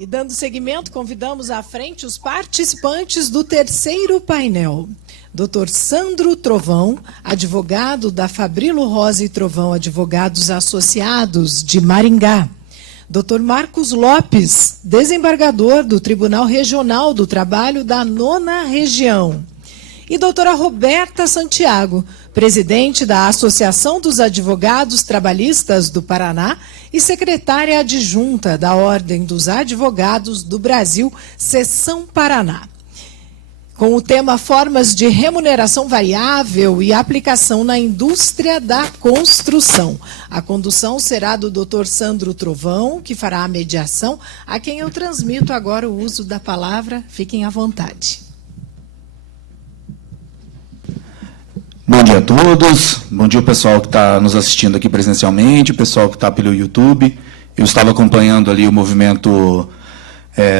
E dando seguimento, convidamos à frente os participantes do terceiro painel. Dr. Sandro Trovão, advogado da Fabrilo Rosa e Trovão Advogados Associados de Maringá. Dr. Marcos Lopes, desembargador do Tribunal Regional do Trabalho da 9ª Região. E doutora Roberta Santiago, presidente da Associação dos Advogados Trabalhistas do Paraná e secretária adjunta da Ordem dos Advogados do Brasil, Seção Paraná. Com o tema Formas de Remuneração Variável e Aplicação na Indústria da Construção. A condução será do Dr. Sandro Trovão, que fará a mediação, a quem eu transmito agora o uso da palavra. Fiquem à vontade. Bom dia a todos, bom dia o pessoal que está nos assistindo aqui presencialmente, o pessoal que está pelo YouTube. Eu estava acompanhando ali o movimento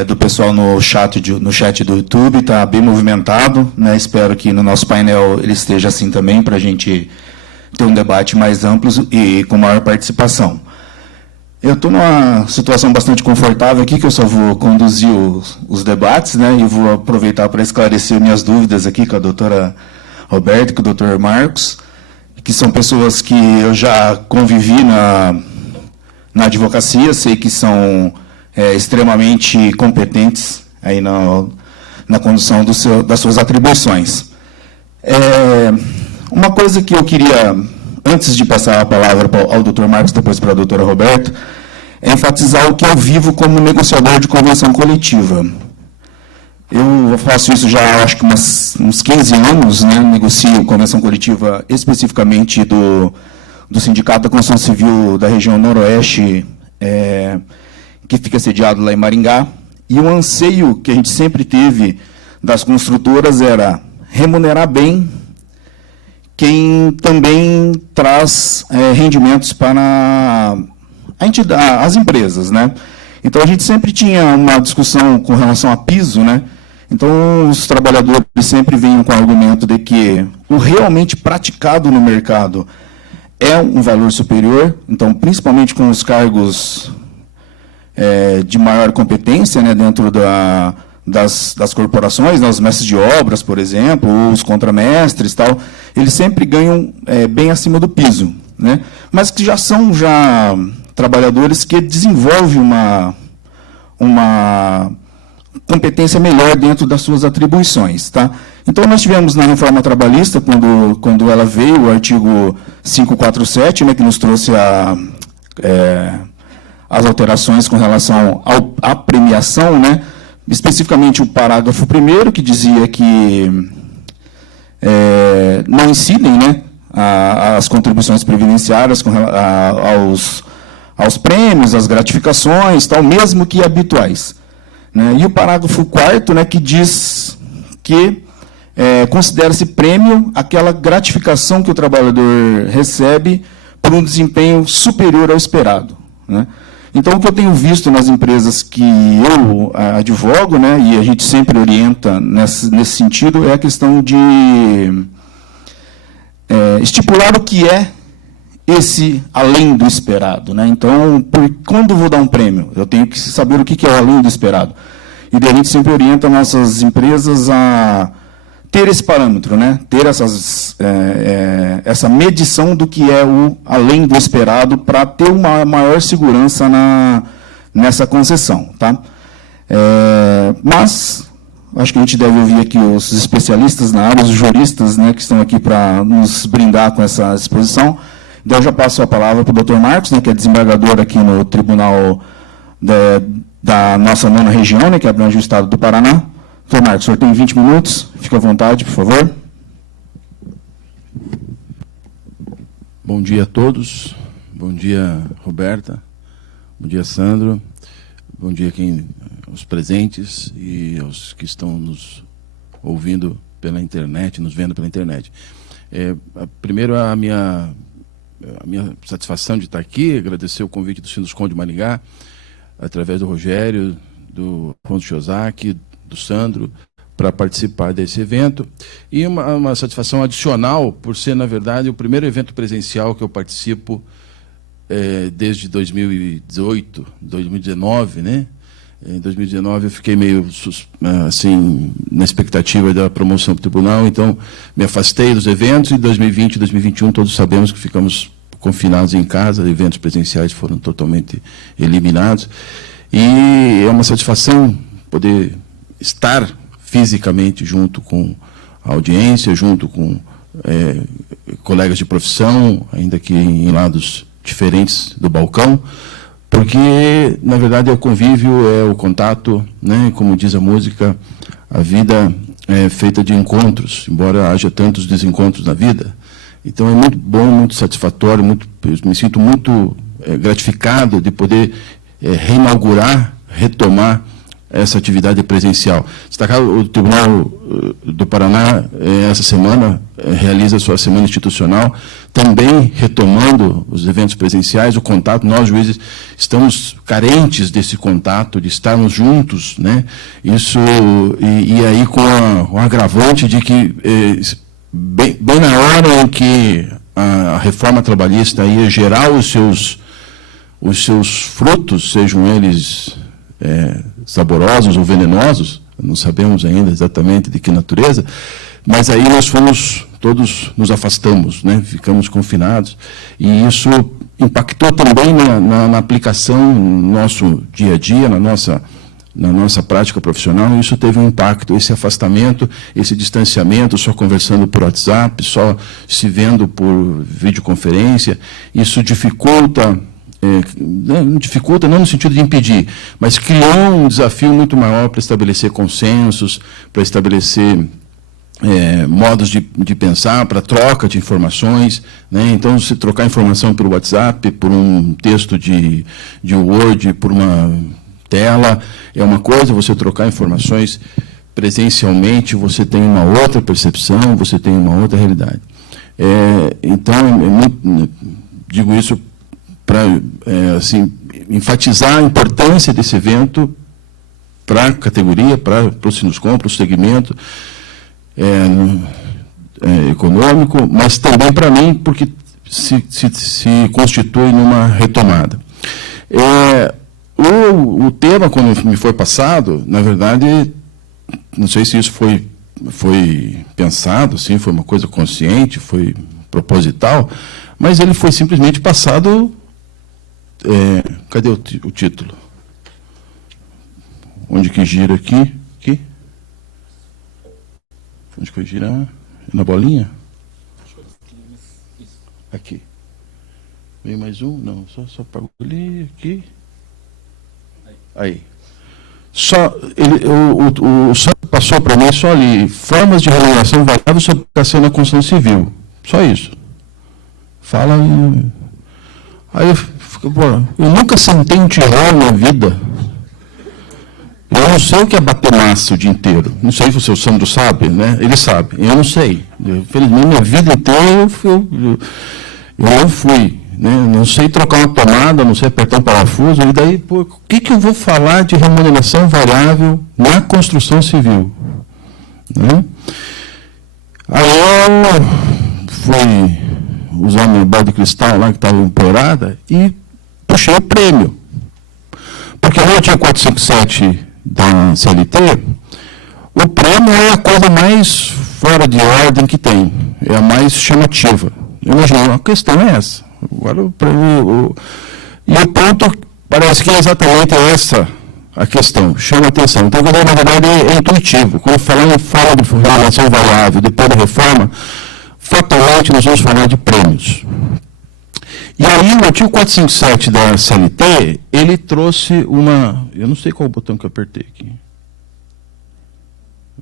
do pessoal no chat do YouTube, está bem movimentado, né? Espero que no nosso painel ele esteja assim também, para a gente ter um debate mais amplo e com maior participação. Eu estou numa situação bastante confortável aqui, que eu só vou conduzir os debates, né? E vou aproveitar para esclarecer minhas dúvidas aqui com a doutora Roberto e com o Dr. Marcos, que são pessoas que eu já convivi na advocacia, sei que são extremamente competentes aí na condução das suas atribuições. Uma coisa que eu queria, antes de passar a palavra ao Dr. Marcos, depois para a doutora Roberta, é enfatizar o que eu vivo como negociador de convenção coletiva. Eu faço isso já, acho que uns 15 anos, né? Negocio convenção coletiva especificamente do Sindicato da Construção Civil da região Noroeste, que fica sediado lá em Maringá. E o anseio que a gente sempre teve das construtoras era remunerar bem quem também traz rendimentos para as empresas, né? Então, a gente sempre tinha uma discussão com relação a piso, né? Então, os trabalhadores sempre vinham com o argumento de que o realmente praticado no mercado é um valor superior, então, principalmente com os cargos de maior competência, né, dentro das corporações, né, os mestres de obras, por exemplo, ou os contramestres, tal, eles sempre ganham bem acima do piso, né, mas que já são trabalhadores que desenvolvem uma competência melhor dentro das suas atribuições. Tá? Então, nós tivemos na reforma trabalhista, quando ela veio, o artigo 547, né, que nos trouxe as alterações com relação à premiação, né, especificamente o parágrafo 1º, que dizia que não incidem, né, as contribuições previdenciárias aos prêmios, às gratificações, tal, mesmo que habituais. Né? E o parágrafo 4º, né, que diz que considera-se prêmio aquela gratificação que o trabalhador recebe por um desempenho superior ao esperado. Né? Então, o que eu tenho visto nas empresas que eu advogo, né, e a gente sempre orienta nesse sentido, é a questão de estipular o que é esse além do esperado. Né? Então, quando vou dar um prêmio, eu tenho que saber o que é o além do esperado. E daí a gente sempre orienta nossas empresas a ter esse parâmetro, né? Ter essa medição do que é o além do esperado para ter uma maior segurança nessa concessão. Tá? Mas acho que a gente deve ouvir aqui os especialistas na área, os juristas, né, que estão aqui para nos brindar com essa exposição. Então, eu já passo a palavra para o Dr. Marcos, né, que é desembargador aqui no Tribunal da nossa 9ª Região, né, que abrange o Estado do Paraná. Dr. Marcos, o senhor tem 20 minutos. Fique à vontade, por favor. Bom dia a todos. Bom dia, Roberta. Bom dia, Sandro. Bom dia aos presentes e aos que estão nos ouvindo pela internet, nos vendo pela internet. Primeiro, a minha satisfação de estar aqui, agradecer o convite do Sinduscon de Maringá, através do Rogério, do Afonso Chiosaki, do Sandro, para participar desse evento. E uma satisfação adicional, por ser, na verdade, o primeiro evento presencial que eu participo desde 2018, 2019, né? Em 2019 eu fiquei meio assim na expectativa da promoção para o tribunal, então me afastei dos eventos. E 2020 e 2021 todos sabemos que ficamos confinados em casa, eventos presenciais foram totalmente eliminados. E é uma satisfação poder estar fisicamente junto com a audiência, junto com colegas de profissão, ainda que em lados diferentes do balcão, porque, na verdade, o convívio, é o contato, né? Como diz a música, a vida é feita de encontros, embora haja tantos desencontros na vida. Então, é muito bom, muito satisfatório, eu me sinto muito gratificado de poder reinaugurar, retomar essa atividade presencial. Destacar, o Tribunal do Paraná, essa semana, realiza a sua semana institucional, também retomando os eventos presenciais, o contato. Nós, juízes, estamos carentes desse contato, de estarmos juntos, né? Isso, e aí com o agravante de que, bem na hora em que a reforma trabalhista ia gerar os seus frutos, sejam eles saborosos ou venenosos, não sabemos ainda exatamente de que natureza, mas aí todos nos afastamos, né? Ficamos confinados, e isso impactou também na aplicação no nosso dia a dia, na nossa prática profissional. Isso teve um impacto, esse afastamento, esse distanciamento, só conversando por WhatsApp, só se vendo por videoconferência, isso dificulta, não no sentido de impedir, mas criou um desafio muito maior para estabelecer consensos, para estabelecer modos de pensar, para troca de informações, né? Então, se trocar informação pelo WhatsApp, por um texto de Word, por uma tela, é uma coisa. Você trocar informações presencialmente, você tem uma outra percepção, você tem uma outra realidade. Então, digo isso para assim, enfatizar a importância desse evento para a categoria, para o Sinuscom, para o segmento econômico, mas também para mim, porque se constitui numa retomada. O tema, quando me foi passado, na verdade, não sei se isso foi pensado, assim, foi uma coisa consciente, foi proposital, mas ele foi simplesmente passado. Cadê o título? Onde que gira aqui? Aqui? Onde que vai girar? Na bolinha? Aqui. Vem mais um? Não, só pago ali, aqui. Aí. Só passou para mim só ali, formas de remuneração variável sobre aplicação na Constituição Civil. Só isso. Fala aí. Aí eu nunca sentei um tijolo na vida. Eu não sei o que é bater massa o dia inteiro. Não sei se o Sandro sabe, né? Ele sabe. Eu não sei. Infelizmente, minha vida inteira eu não fui. Né? Não sei trocar uma tomada, não sei apertar um parafuso. E daí, o que eu vou falar de remuneração variável na construção civil? Né? Aí eu fui usar minha bola de cristal lá, que estava empoeirada, e puxei o prêmio. Porque no artigo 457 da CLT, o prêmio é a coisa mais fora de ordem que tem, é a mais chamativa. Imagina, a questão é essa. Agora, e o ponto parece que é exatamente essa a questão, chama atenção. Então, na verdade, é intuitivo. Quando fala de remuneração variável depois da reforma, fatalmente nós vamos falar de prêmios. E aí, o artigo 457 da CLT, ele trouxe uma... Eu não sei qual o botão que eu apertei aqui.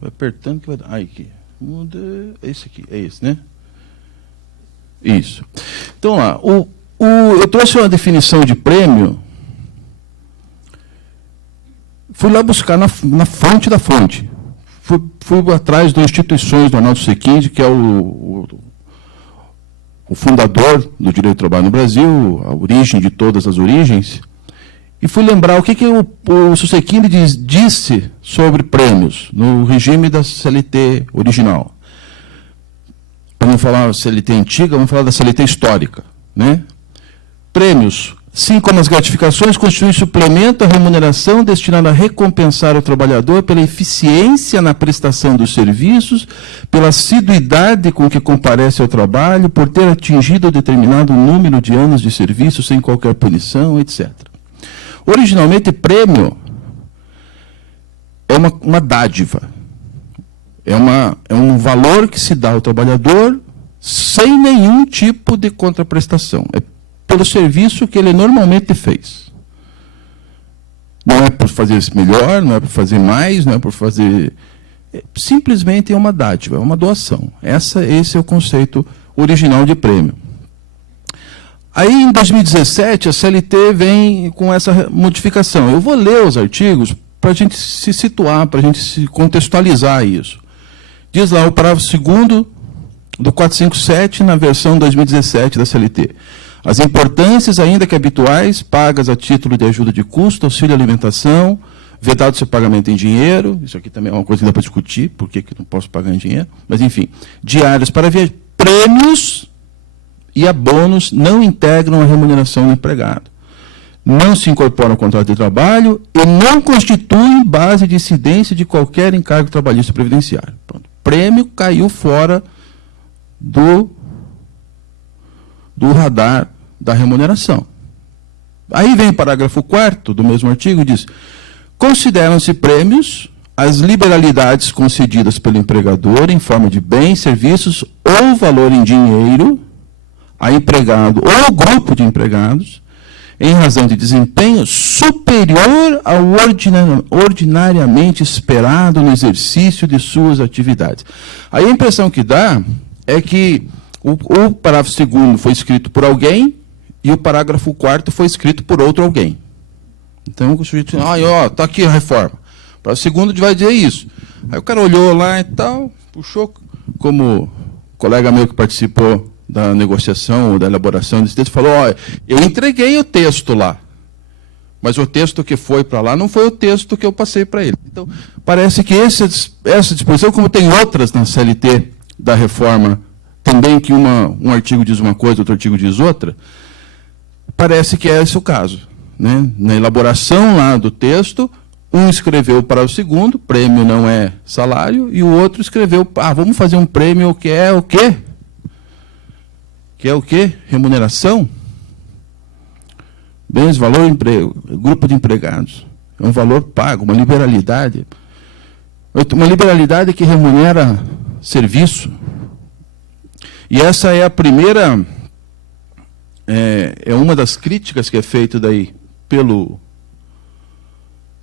Vai apertando que vai dar... aqui. Muda... Esse aqui, é esse, né? Isso. Então, lá, eu trouxe uma definição de prêmio, fui lá buscar na fonte da fonte. Fui atrás das instituições do Arnaldo Sequinde, que é o fundador do direito do trabalho no Brasil, a origem de todas as origens, e fui lembrar o que o Sequinde disse sobre prêmios no regime da CLT original. Para não falar da CLT antiga, vamos falar da CLT histórica. Né? Prêmios assim como as gratificações, constituem suplemento à remuneração destinado a recompensar o trabalhador pela eficiência na prestação dos serviços, pela assiduidade com que comparece ao trabalho, por ter atingido determinado número de anos de serviço sem qualquer punição, etc. Originalmente, prêmio é uma dádiva, é um valor que se dá ao trabalhador sem nenhum tipo de contraprestação. É pelo serviço que ele normalmente fez. Não é por fazer melhor, não é por fazer mais, não é por fazer... simplesmente é uma dádiva, é uma doação. Esse é o conceito original de prêmio. Aí, em 2017, a CLT vem com essa modificação. Eu vou ler os artigos para a gente se situar, para a gente se contextualizar isso. Diz lá o parágrafo 2º do 457, na versão 2017 da CLT. As importâncias, ainda que habituais, pagas a título de ajuda de custo, auxílio alimentação, vedado seu pagamento em dinheiro, isso aqui também é uma coisa que dá para discutir, por que não posso pagar em dinheiro, mas enfim, diários para viagem, prêmios e abonos não integram a remuneração do empregado, não se incorporam ao contrato de trabalho e não constituem base de incidência de qualquer encargo trabalhista previdenciário. Pronto. Prêmio caiu fora do radar da remuneração. Aí vem o parágrafo 4º do mesmo artigo, diz: consideram-se prêmios as liberalidades concedidas pelo empregador em forma de bens, serviços ou valor em dinheiro a empregado ou grupo de empregados em razão de desempenho superior ao ordinariamente esperado no exercício de suas atividades. Aí a impressão que dá é que o parágrafo 2º foi escrito por alguém e o parágrafo 4º foi escrito por outro alguém. Então, o sujeito diz, está aqui a reforma. O parágrafo 2º vai dizer isso. Aí o cara olhou lá e tal, puxou, como colega meu que participou da negociação, da elaboração desse texto, falou, eu entreguei o texto lá, mas o texto que foi para lá não foi o texto que eu passei para ele. Então, parece que essa disposição, como tem outras na CLT da reforma, também que um artigo diz uma coisa, outro artigo diz outra, parece que é esse o caso. Né? Na elaboração lá do texto, um escreveu o parágrafo 2º, prêmio não é salário, e o outro escreveu, vamos fazer um prêmio que é o quê? Que é o quê? Remuneração? Bens, valor, emprego, grupo de empregados. É um valor pago, uma liberalidade. Uma liberalidade que remunera serviço. E essa é a primeira, é uma das críticas que é feita daí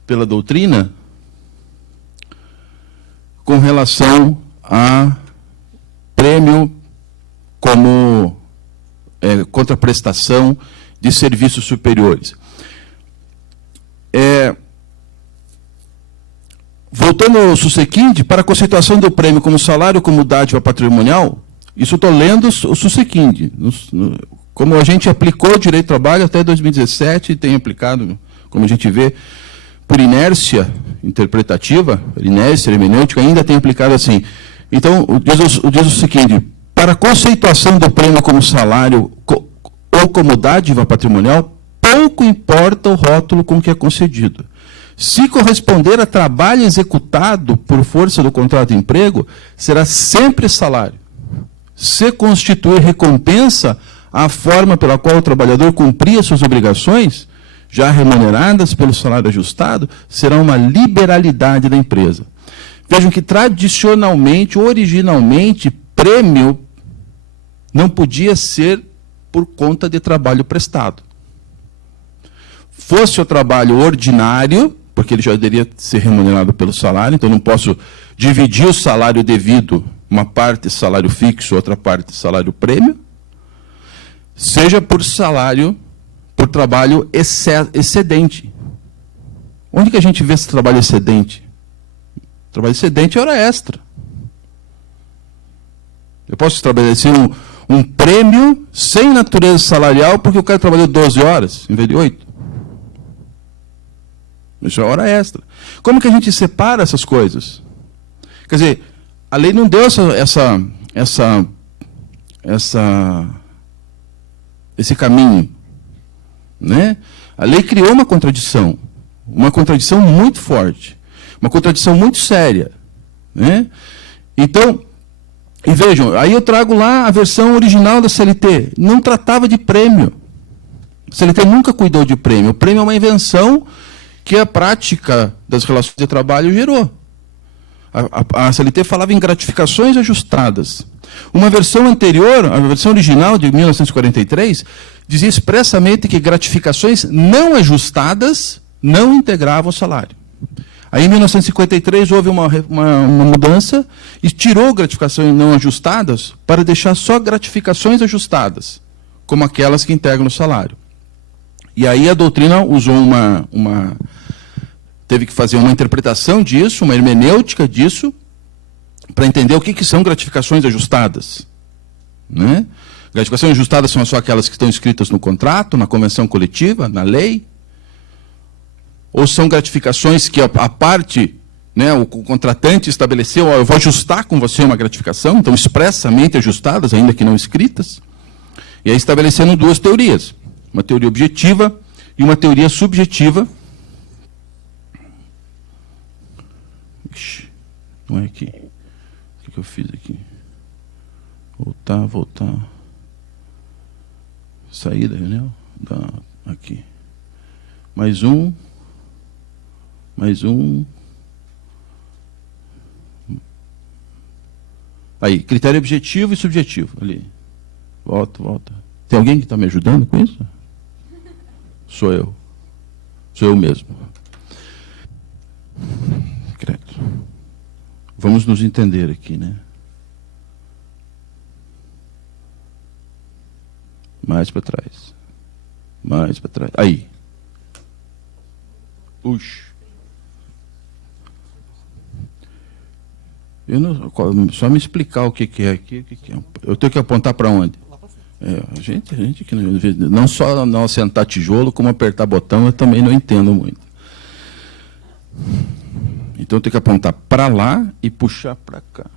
pela doutrina com relação a prêmio como contraprestação de serviços superiores. Voltando ao Susequinde, para a conceituação do prêmio como salário, como dádiva patrimonial, isso eu estou lendo o Susequinde. Como a gente aplicou o direito do trabalho até 2017, e tem aplicado, como a gente vê, por inércia interpretativa, inércia hermenêutica, ainda tem aplicado assim. Então, diz o seguinte, para a conceituação do prêmio como salário ou como dádiva patrimonial, pouco importa o rótulo com que é concedido. Se corresponder a trabalho executado por força do contrato de emprego, será sempre salário. Se constituir recompensa à forma pela qual o trabalhador cumpria suas obrigações, já remuneradas pelo salário ajustado, será uma liberalidade da empresa. Vejam que tradicionalmente, originalmente, prêmio não podia ser por conta de trabalho prestado. Fosse o trabalho ordinário, porque ele já deveria ser remunerado pelo salário, então não posso dividir o salário devido, uma parte salário fixo, outra parte salário prêmio, seja por salário, por trabalho excedente. Onde que a gente vê esse trabalho excedente? Trabalho excedente é hora extra. Eu posso estabelecer um prêmio sem natureza salarial porque o cara trabalhou 12 horas, em vez de 8. Isso é hora extra. Como que a gente separa essas coisas? Quer dizer, a lei não deu esse caminho. né? A lei criou uma contradição muito forte, uma contradição muito séria, né? Então, e vejam, aí eu trago lá a versão original da CLT, não tratava de prêmio. A CLT nunca cuidou de prêmio. O prêmio é uma invenção que a prática das relações de trabalho gerou. A CLT falava em gratificações ajustadas. Uma versão anterior, a versão original de 1943, dizia expressamente que gratificações não ajustadas não integravam o salário. Aí, em 1953, houve uma mudança e tirou gratificações não ajustadas para deixar só gratificações ajustadas, como aquelas que integram o salário. E aí a doutrina usou teve que fazer uma interpretação disso, uma hermenêutica disso, para entender o que são gratificações ajustadas, né? Gratificações ajustadas são só aquelas que estão escritas no contrato, na convenção coletiva, na lei? Ou são gratificações que a parte, né, o contratante estabeleceu, eu vou ajustar com você uma gratificação, então expressamente ajustadas, ainda que não escritas? E aí estabelecendo duas teorias, uma teoria objetiva e uma teoria subjetiva. Ixi, não é aqui. O que eu fiz aqui? Voltar. Sair da reunião? Aqui. Mais um. Aí, critério objetivo e subjetivo. Ali. Volta. Tem alguém que está me ajudando com isso? Sou eu. Sou eu mesmo. Credo. Vamos nos entender aqui, né? Mais para trás. Aí. Puxa. Só me explicar o que é aqui. Eu tenho que apontar para onde? A gente que não só não assentar tijolo, como apertar botão, eu também não entendo muito. Então eu tenho que apontar para lá e puxar para cá.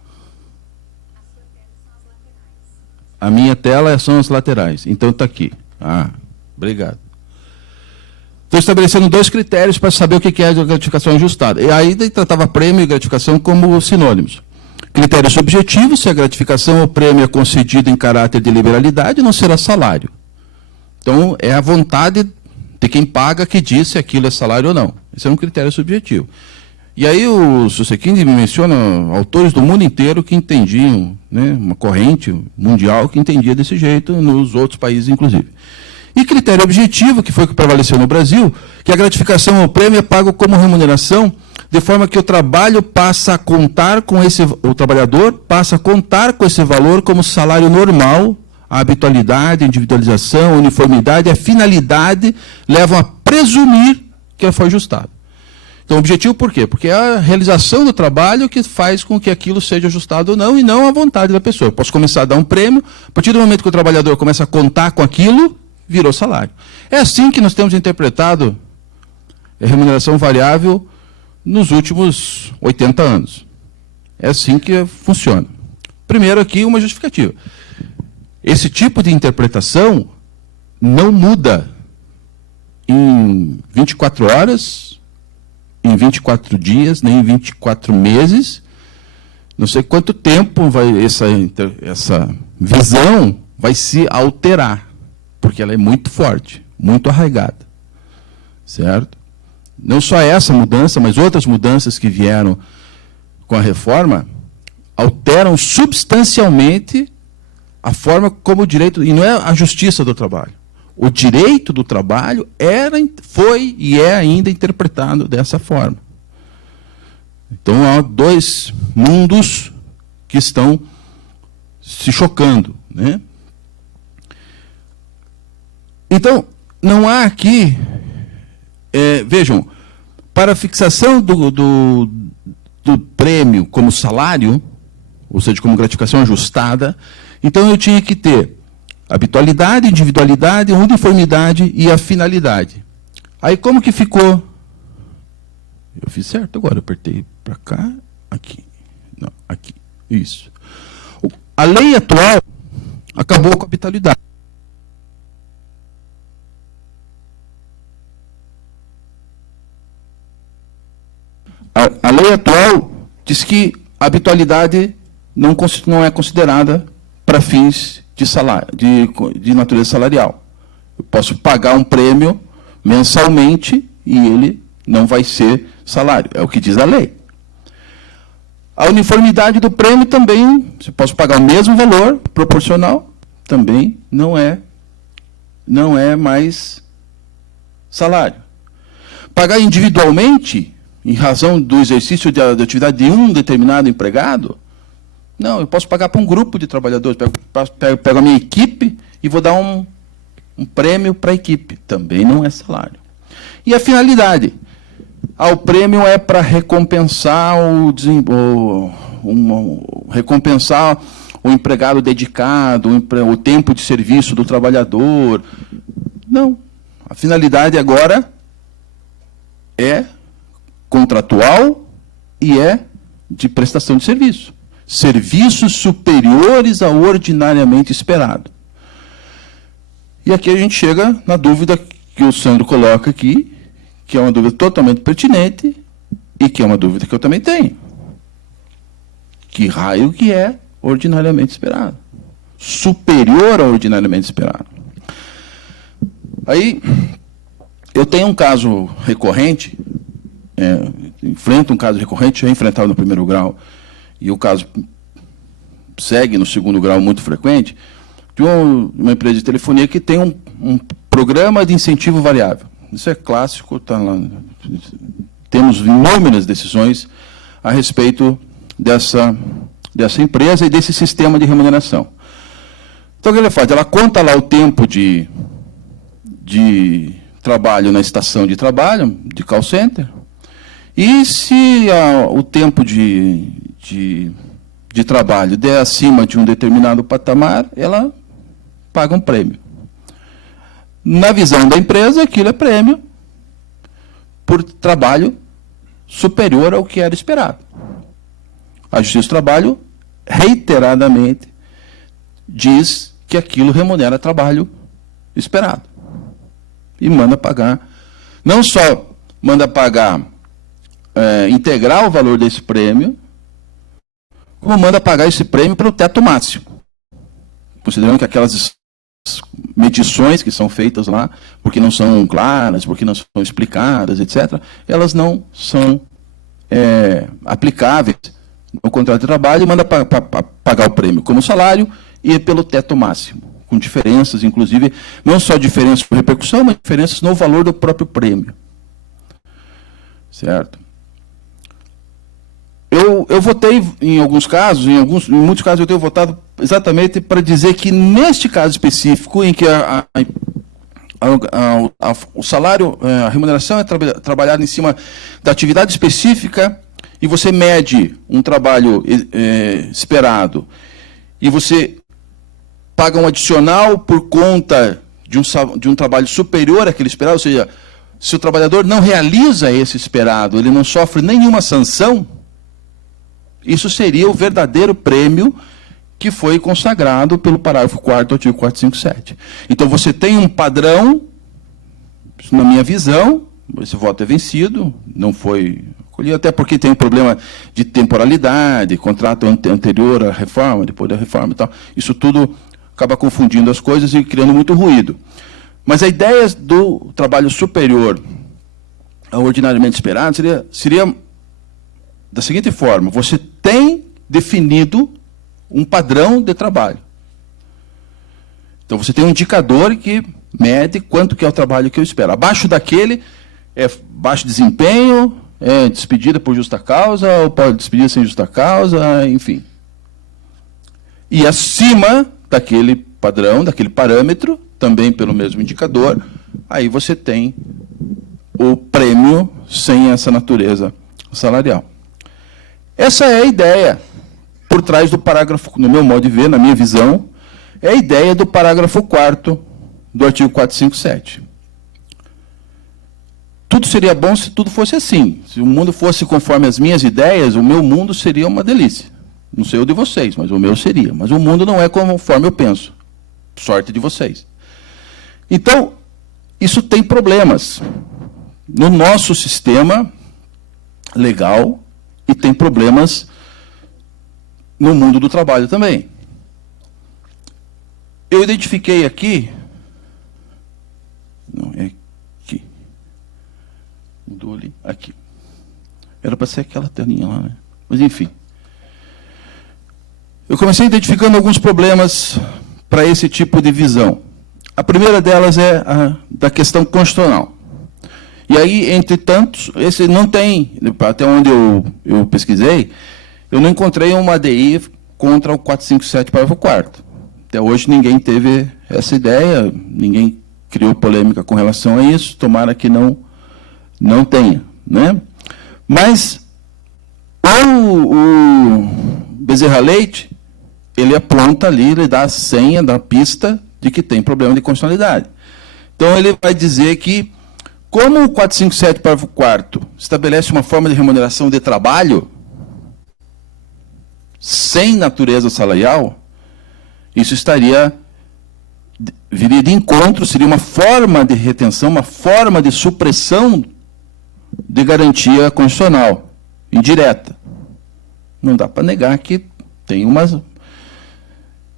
A minha tela são as laterais. Então está aqui. Obrigado. Estou estabelecendo dois critérios para saber o que é a gratificação ajustada. E aí tratava prêmio e gratificação como sinônimos. Critério subjetivo: se a gratificação ou prêmio é concedido em caráter de liberalidade, não será salário. Então, é a vontade de quem paga que diz se aquilo é salário ou não. Esse é um critério subjetivo. E aí o Susequinde menciona autores do mundo inteiro que entendiam, né, uma corrente mundial que entendia desse jeito, nos outros países, inclusive. E critério objetivo, que foi o que prevaleceu no Brasil, que a gratificação ou prêmio é pago como remuneração, de forma que o trabalhador passa a contar com esse valor como salário normal. A habitualidade, a individualização, a uniformidade, a finalidade levam a presumir que foi ajustado. Então, objetivo por quê? Porque é a realização do trabalho que faz com que aquilo seja ajustado ou não, e não a vontade da pessoa. Eu posso começar a dar um prêmio, a partir do momento que o trabalhador começa a contar com aquilo, virou salário. É assim que nós temos interpretado a remuneração variável nos últimos 80 anos. É assim que funciona. Primeiro aqui, uma justificativa. Esse tipo de interpretação não muda em 24 horas, em 24 dias, nem em 24 meses. Não sei quanto tempo essa visão vai se alterar, porque ela é muito forte, muito arraigada. Certo? Não só essa mudança, mas outras mudanças que vieram com a reforma alteram substancialmente a forma como o direito, e não é a justiça do trabalho. O direito do trabalho foi e é ainda interpretado dessa forma. Então, há dois mundos que estão se chocando, né? Então, não há aqui... vejam, para a fixação do prêmio como salário, ou seja, como gratificação ajustada, então eu tinha que ter habitualidade, individualidade, uniformidade e a finalidade. Aí como que ficou? Eu fiz certo agora, eu apertei para cá, aqui. Não, aqui. Isso. A lei atual acabou com a habitualidade. A lei atual diz que a habitualidade não é considerada para fins de salário, de natureza salarial. Eu posso pagar um prêmio mensalmente e ele não vai ser salário. É o que diz a lei. A uniformidade do prêmio também, se posso pagar o mesmo valor proporcional, também não é mais salário. Pagar individualmente, em razão do exercício de atividade de um determinado empregado, não, eu posso pagar para um grupo de trabalhadores. Pego a minha equipe e vou dar um prêmio para a equipe. Também não é salário. E a finalidade? O prêmio é para recompensar recompensar o empregado dedicado, o tempo de serviço do trabalhador. Não. A finalidade agora é contratual e é de prestação de serviço. Serviços superiores ao ordinariamente esperado. E aqui a gente chega na dúvida que o Sandro coloca aqui, que é uma dúvida totalmente pertinente e que é uma dúvida que eu também tenho. Que raio que é ordinariamente esperado? Superior ao ordinariamente esperado. Aí, eu tenho um caso recorrente, enfrento um caso recorrente, já enfrentava no primeiro grau, e o caso segue no segundo grau muito frequente, de uma empresa de telefonia que tem um programa de incentivo variável. Isso é clássico, tá lá. Temos inúmeras decisões a respeito dessa empresa e desse sistema de remuneração. Então, o que ele faz? Ela conta lá o tempo de trabalho na estação de trabalho, de call center, e se o tempo de trabalho der acima de um determinado patamar, ela paga um prêmio. Na visão da empresa, aquilo é prêmio por trabalho superior ao que era esperado. A Justiça do Trabalho, reiteradamente, diz que aquilo remunera trabalho esperado. E manda pagar. Não só manda pagar integrar o valor desse prêmio, como manda pagar esse prêmio pelo teto máximo. Considerando que aquelas medições que são feitas lá, porque não são claras, porque não são explicadas, etc., elas não são aplicáveis no contrato de trabalho, e manda pagar o prêmio como salário e pelo teto máximo, com diferenças, inclusive, não só diferenças por repercussão, mas diferenças no valor do próprio prêmio. Certo? Eu votei em alguns casos, em muitos casos eu tenho votado exatamente para dizer que neste caso específico, em que o salário, a remuneração é trabalhada em cima da atividade específica, e você mede um trabalho esperado, e você paga um adicional por conta de um trabalho superior àquele esperado, ou seja, se o trabalhador não realiza esse esperado, ele não sofre nenhuma sanção, isso seria o verdadeiro prêmio que foi consagrado pelo parágrafo 4º do artigo 457. Então, você tem um padrão, na minha visão, esse voto é vencido, não foi acolhido, até porque tem um problema de temporalidade, contrato anterior à reforma, depois da reforma e tal. Isso tudo acaba confundindo as coisas e criando muito ruído. Mas a ideia do trabalho superior ao ordinariamente esperado seria da seguinte forma: você tem definido um padrão de trabalho. Então, você tem um indicador que mede quanto que é o trabalho que eu espero. Abaixo daquele é baixo desempenho, é despedida por justa causa, ou pode despedir sem justa causa, enfim. E acima daquele padrão, daquele parâmetro, também pelo mesmo indicador, aí você tem o prêmio sem essa natureza salarial. Essa é a ideia por trás do parágrafo, no meu modo de ver, na minha visão, é a ideia do parágrafo 4º do artigo 457. Tudo seria bom se tudo fosse assim. Se o mundo fosse conforme as minhas ideias, o meu mundo seria uma delícia. Não sei o de vocês, mas o meu seria. Mas o mundo não é conforme eu penso. Sorte de vocês. Então, isso tem problemas. No nosso sistema, legal e tem problemas no mundo do trabalho também. Eu identifiquei aqui, não, é aqui, mudou ali, aqui. Era para ser aquela telinha lá, né? Mas enfim. Eu comecei identificando alguns problemas para esse tipo de visão. A primeira delas é a da questão constitucional. E aí, entre tantos, esse não tem, até onde eu pesquisei, eu não encontrei uma ADI contra o 457, parágrafo 4º. Até hoje ninguém teve essa ideia, ninguém criou polêmica com relação a isso, tomara que não tenha, né? Mas o Bezerra Leite, ele aponta ali, ele dá a senha da pista de que tem problema de constitucionalidade. Então, ele vai dizer que, como o 457, parágrafo 4º, estabelece uma forma de remuneração de trabalho sem natureza salarial, isso viria de encontro, seria uma forma de retenção, uma forma de supressão de garantia constitucional, indireta. Não dá para negar que tem uma...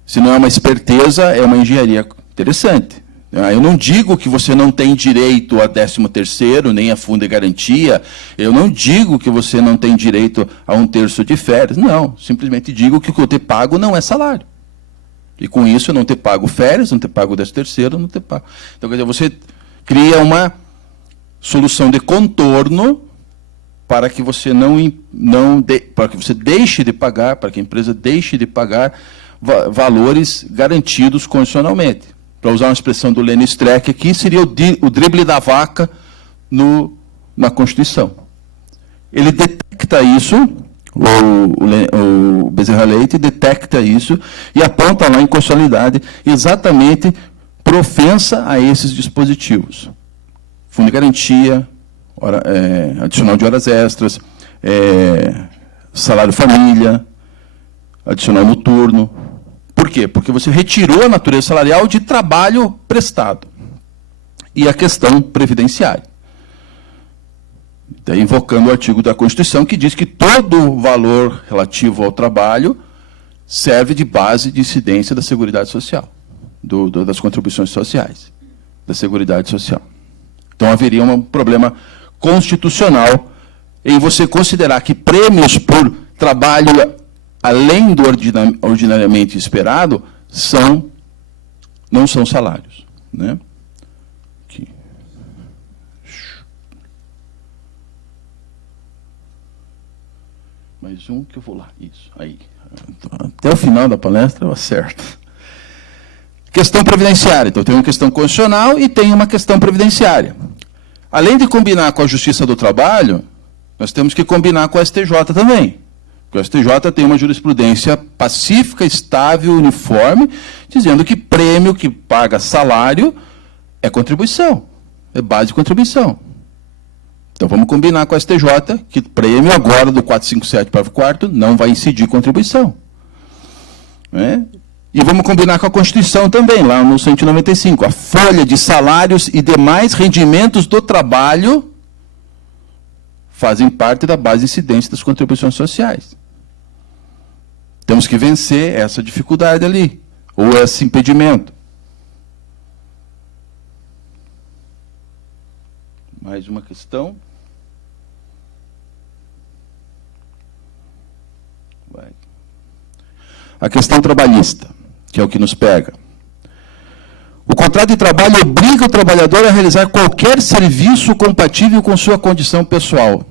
Se não é uma esperteza, é uma engenharia interessante. Eu não digo que você não tem direito a 13º, nem a fundo de garantia. Eu não digo que você não tem direito a 1/3 de férias. Não, simplesmente digo que o que eu te pago não é salário. E com isso eu não te pago férias, não te pago 13º, não te pago. Então, quer dizer, você cria uma solução de contorno para que você para que você deixe de pagar, para que a empresa deixe de pagar valores garantidos constitucionalmente. Para usar uma expressão do Lênin Streck aqui, seria o drible da vaca na Constituição. Ele detecta isso, o Bezerra Leite detecta isso e aponta lá em constitucionalidade exatamente por ofensa a esses dispositivos. Fundo de garantia, adicional de horas extras, salário família, adicional noturno. Por quê? Porque você retirou a natureza salarial de trabalho prestado. E a questão previdenciária. Daí, invocando o artigo da Constituição que diz que todo valor relativo ao trabalho serve de base de incidência da Seguridade Social, das contribuições sociais, da Seguridade Social. Então, haveria um problema constitucional em você considerar que prêmios por trabalho além do ordinariamente esperado, não são salários. Né? Aqui. Mais um que eu vou lá. Isso, aí. Até o final da palestra eu acerto. Questão previdenciária. Então, tem uma questão constitucional e tem uma questão previdenciária. Além de combinar com a Justiça do Trabalho, nós temos que combinar com a STJ também. Porque o STJ tem uma jurisprudência pacífica, estável, uniforme, dizendo que prêmio que paga salário é contribuição, é base de contribuição. Então vamos combinar com a STJ que prêmio agora do 457, parágrafo 4º, não vai incidir contribuição. Né? E vamos combinar com a Constituição também, lá no 195. A folha de salários e demais rendimentos do trabalho fazem parte da base de incidência das contribuições sociais. Temos que vencer essa dificuldade ali, ou esse impedimento. Mais uma questão. Vai. A questão trabalhista, que é o que nos pega. O contrato de trabalho obriga o trabalhador a realizar qualquer serviço compatível com sua condição pessoal.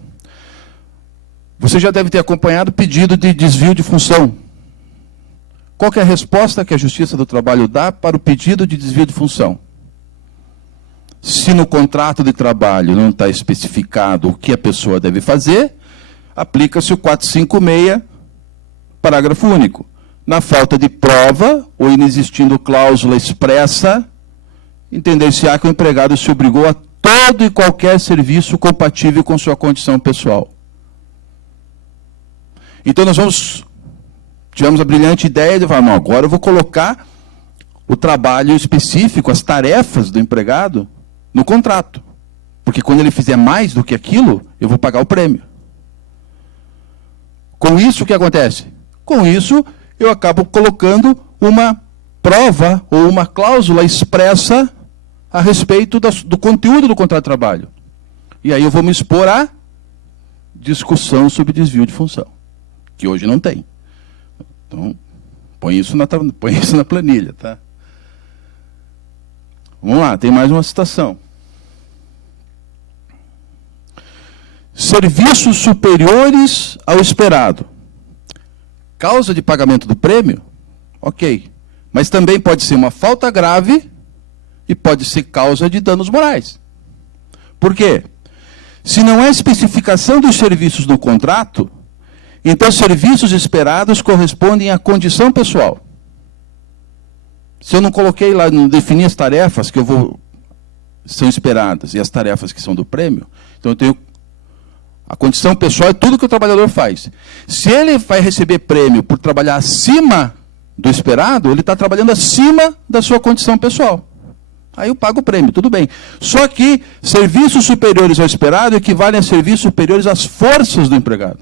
Você já deve ter acompanhado o pedido de desvio de função. Qual que é a resposta que a Justiça do Trabalho dá para o pedido de desvio de função? Se no contrato de trabalho não está especificado o que a pessoa deve fazer, aplica-se o 456, parágrafo único. Na falta de prova, ou inexistindo cláusula expressa, entender-se-á que o empregado se obrigou a todo e qualquer serviço compatível com sua condição pessoal. Então nós tivemos a brilhante ideia de falar, não, agora eu vou colocar o trabalho específico, as tarefas do empregado, no contrato. Porque quando ele fizer mais do que aquilo, eu vou pagar o prêmio. Com isso, o que acontece? Com isso, eu acabo colocando uma prova ou uma cláusula expressa a respeito do conteúdo do contrato de trabalho. E aí eu vou me expor à discussão sobre desvio de função, que hoje não tem. Então, põe isso na planilha, tá? Vamos lá, tem mais uma citação. Serviços superiores ao esperado. Causa de pagamento do prêmio? Ok. Mas também pode ser uma falta grave e pode ser causa de danos morais. Por quê? Se não há especificação dos serviços no contrato, então serviços esperados correspondem à condição pessoal. Se eu não coloquei lá, não defini as tarefas que são esperadas e as tarefas que são do prêmio, então eu tenho a condição pessoal é tudo que o trabalhador faz. Se ele vai receber prêmio por trabalhar acima do esperado, ele está trabalhando acima da sua condição pessoal. Aí eu pago o prêmio, tudo bem. Só que serviços superiores ao esperado equivalem a serviços superiores às forças do empregado.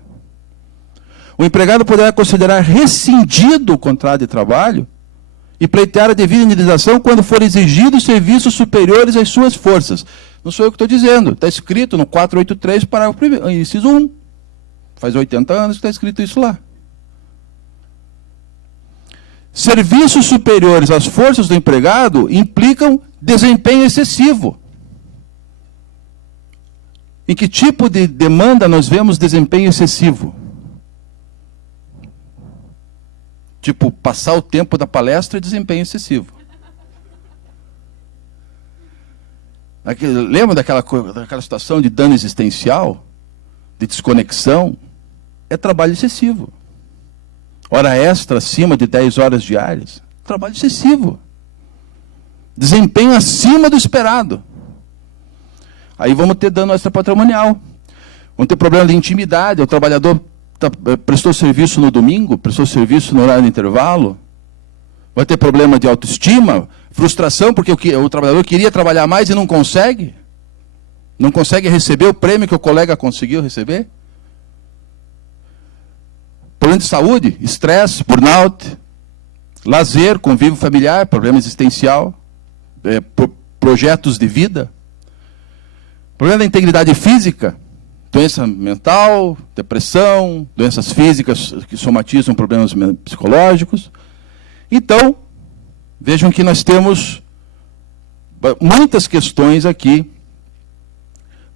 O empregado poderá considerar rescindido o contrato de trabalho e pleitear a devida indenização quando for exigido serviços superiores às suas forças. Não sou eu que estou dizendo, está escrito no 483, parágrafo 1º, inciso 1. Faz 80 anos que está escrito isso lá. Serviços superiores às forças do empregado implicam desempenho excessivo. Em que tipo de demanda nós vemos desempenho excessivo? Tipo, passar o tempo da palestra é desempenho excessivo. Lembra daquela situação de dano existencial? De desconexão? É trabalho excessivo. Hora extra acima de 10 horas diárias. Trabalho excessivo. Desempenho acima do esperado. Aí vamos ter dano extrapatrimonial. Vamos ter problema de intimidade. O trabalhador prestou serviço no domingo, prestou serviço no horário de intervalo. Vai ter problema de autoestima, frustração, porque o trabalhador queria trabalhar mais e não consegue. Não consegue receber o prêmio que o colega conseguiu receber. Problema de saúde, estresse, burnout, lazer, convívio familiar, problema existencial, projetos de vida. Problema da integridade física, doença mental, depressão, doenças físicas que somatizam problemas psicológicos. Então, vejam que nós temos muitas questões aqui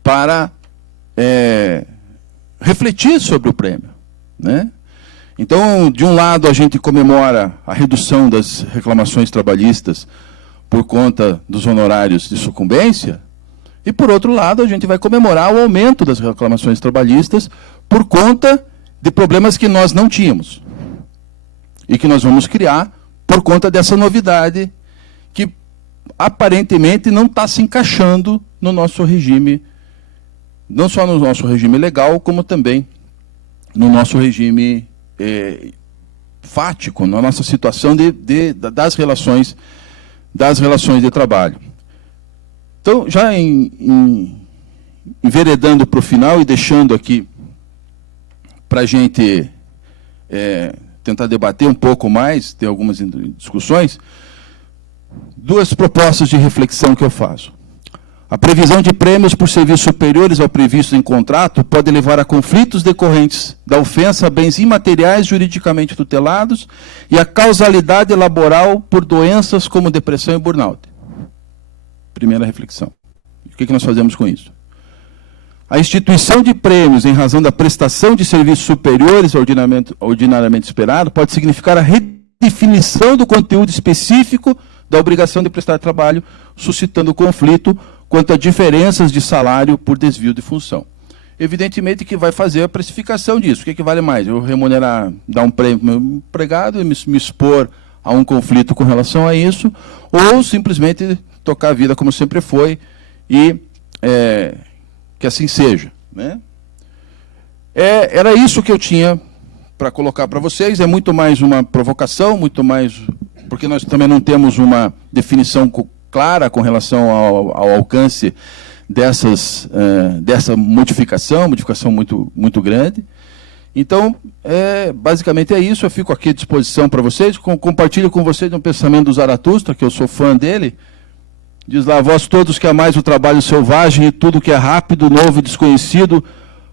para refletir sobre o prêmio, né? Então, de um lado, a gente comemora a redução das reclamações trabalhistas por conta dos honorários de sucumbência, e, por outro lado, a gente vai comemorar o aumento das reclamações trabalhistas por conta de problemas que nós não tínhamos e que nós vamos criar por conta dessa novidade que, aparentemente, não está se encaixando no nosso regime, não só no nosso regime legal, como também no nosso regime fático, na nossa situação das relações de trabalho. Então, já enveredando para o final e deixando aqui para a gente tentar debater um pouco mais, ter algumas discussões, duas propostas de reflexão que eu faço. A previsão de prêmios por serviços superiores ao previsto em contrato pode levar a conflitos decorrentes da ofensa a bens imateriais juridicamente tutelados e a causalidade laboral por doenças como depressão e burnout. Primeira reflexão. O que nós fazemos com isso? A instituição de prêmios em razão da prestação de serviços superiores ao ordinariamente esperado pode significar a redefinição do conteúdo específico da obrigação de prestar trabalho, suscitando conflito quanto a diferenças de salário por desvio de função. Evidentemente que vai fazer a precificação disso. O que vale mais? Eu remunerar, dar um prêmio para o meu empregado e me expor a um conflito com relação a isso, ou simplesmente tocar a vida como sempre foi e que assim seja, né? Era isso que eu tinha para colocar para vocês. É muito mais uma provocação, muito mais... porque nós também não temos uma definição clara com relação ao alcance dessa modificação muito, muito grande. Então, basicamente é isso. Eu fico aqui à disposição para vocês. Compartilho com vocês um pensamento do Zaratustra, que eu sou fã dele. Diz lá: vós todos que amais o trabalho selvagem e tudo que é rápido, novo e desconhecido,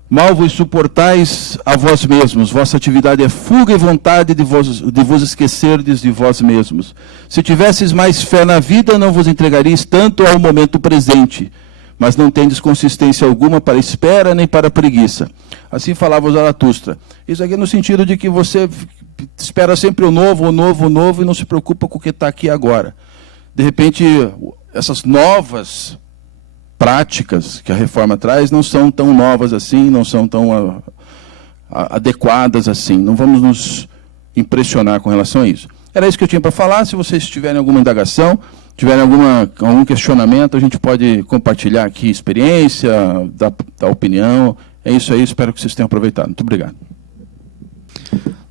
mal vos suportais a vós mesmos. Vossa atividade é fuga e vontade de vos esquecerdes de vós mesmos. Se tivesseis mais fé na vida, não vos entregaríeis tanto ao momento presente, mas não tendes consistência alguma para a espera nem para a preguiça. Assim falava o Zaratustra. Isso aqui é no sentido de que você espera sempre o novo, e não se preocupa com o que está aqui agora. De repente, essas novas práticas que a reforma traz não são tão novas assim, não são tão adequadas assim. Não vamos nos impressionar com relação a isso. Era isso que eu tinha para falar. Se vocês tiverem alguma indagação, tiverem algum questionamento, a gente pode compartilhar aqui experiência, dar opinião. É isso aí, espero que vocês tenham aproveitado. Muito obrigado.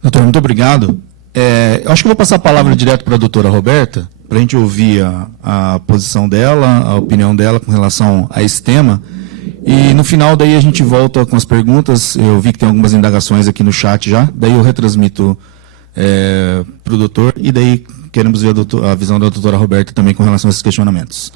Doutor, muito obrigado. Eu acho que eu vou passar a palavra direto para a doutora Roberta, para a gente ouvir a posição dela, a opinião dela com relação a esse tema. E no final daí a gente volta com as perguntas. Eu vi que tem algumas indagações aqui no chat já, daí eu retransmito para o doutor, e daí queremos ver a visão da doutora Roberta também com relação a esses questionamentos.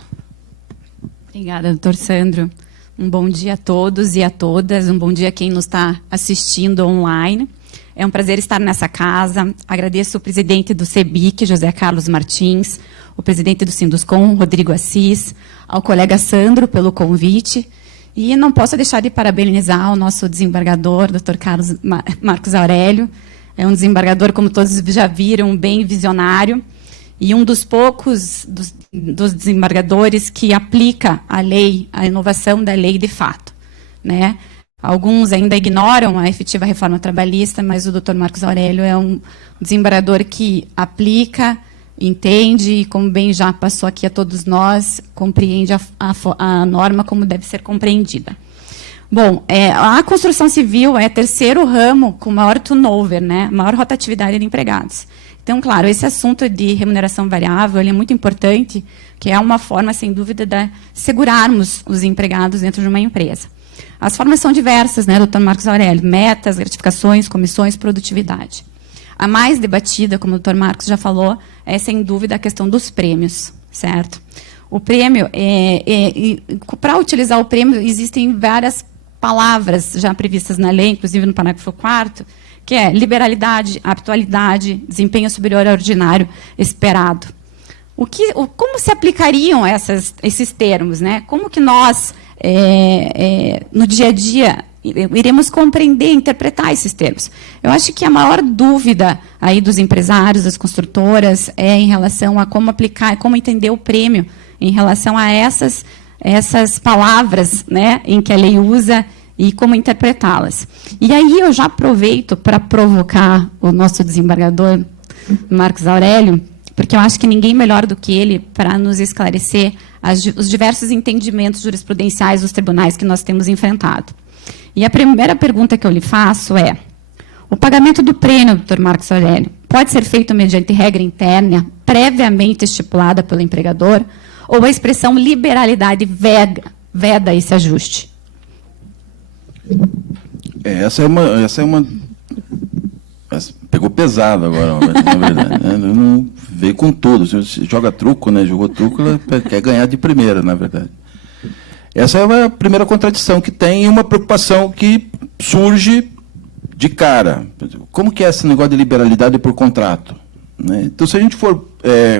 Obrigada, doutor Sandro. Um bom dia a todos e a todas, um bom dia a quem nos está assistindo online. É um prazer estar nessa casa. Agradeço o presidente do CEBIC, José Carlos Martins, o presidente do Sinduscom, Rodrigo Assis, ao colega Sandro pelo convite. E não posso deixar de parabenizar o nosso desembargador, Dr. Marcos Aurélio. É um desembargador, como todos já viram, bem visionário, e um dos poucos dos desembargadores que aplica a lei, a inovação da lei de fato, né? Alguns ainda ignoram a efetiva reforma trabalhista, mas o Dr. Marcos Aurélio é um desembargador que aplica, entende e, como bem já passou aqui a todos nós, compreende a norma como deve ser compreendida. Bom, a construção civil é o terceiro ramo com maior turnover, né, maior rotatividade de empregados. Então, claro, esse assunto de remuneração variável ele é muito importante, que é uma forma, sem dúvida, de segurarmos os empregados dentro de uma empresa. As formas são diversas, né, doutor Marcos Aurélio? Metas, gratificações, comissões, produtividade. A mais debatida, como o doutor Marcos já falou, é, sem dúvida, a questão dos prêmios, certo? O prêmio, para utilizar o prêmio, existem várias palavras já previstas na lei, inclusive no parágrafo 4º, que é liberalidade, habitualidade, desempenho superior ao ordinário esperado. Como se aplicariam esses termos, né? Como que nós, no dia a dia, iremos compreender, interpretar esses termos? Eu acho que a maior dúvida aí dos empresários, das construtoras, é em relação a como aplicar, como entender o prêmio em relação a essas palavras, né, em que a lei usa e como interpretá-las. E aí eu já aproveito para provocar o nosso desembargador, Marcos Aurélio, porque eu acho que ninguém melhor do que ele para nos esclarecer os diversos entendimentos jurisprudenciais dos tribunais que nós temos enfrentado. E a primeira pergunta que eu lhe faço é: o pagamento do prêmio, doutor Marcos Aurélio, pode ser feito mediante regra interna, previamente estipulada pelo empregador, ou a expressão liberalidade veda esse ajuste? Essa é uma pegou pesado agora, na verdade. Né? Não veio com tudo. Você joga truco, né? Jogou truco, ela quer ganhar de primeira, na verdade. Essa é a primeira contradição que tem e uma preocupação que surge de cara. Como que é esse negócio de liberalidade por contrato? Né? Então, se a gente for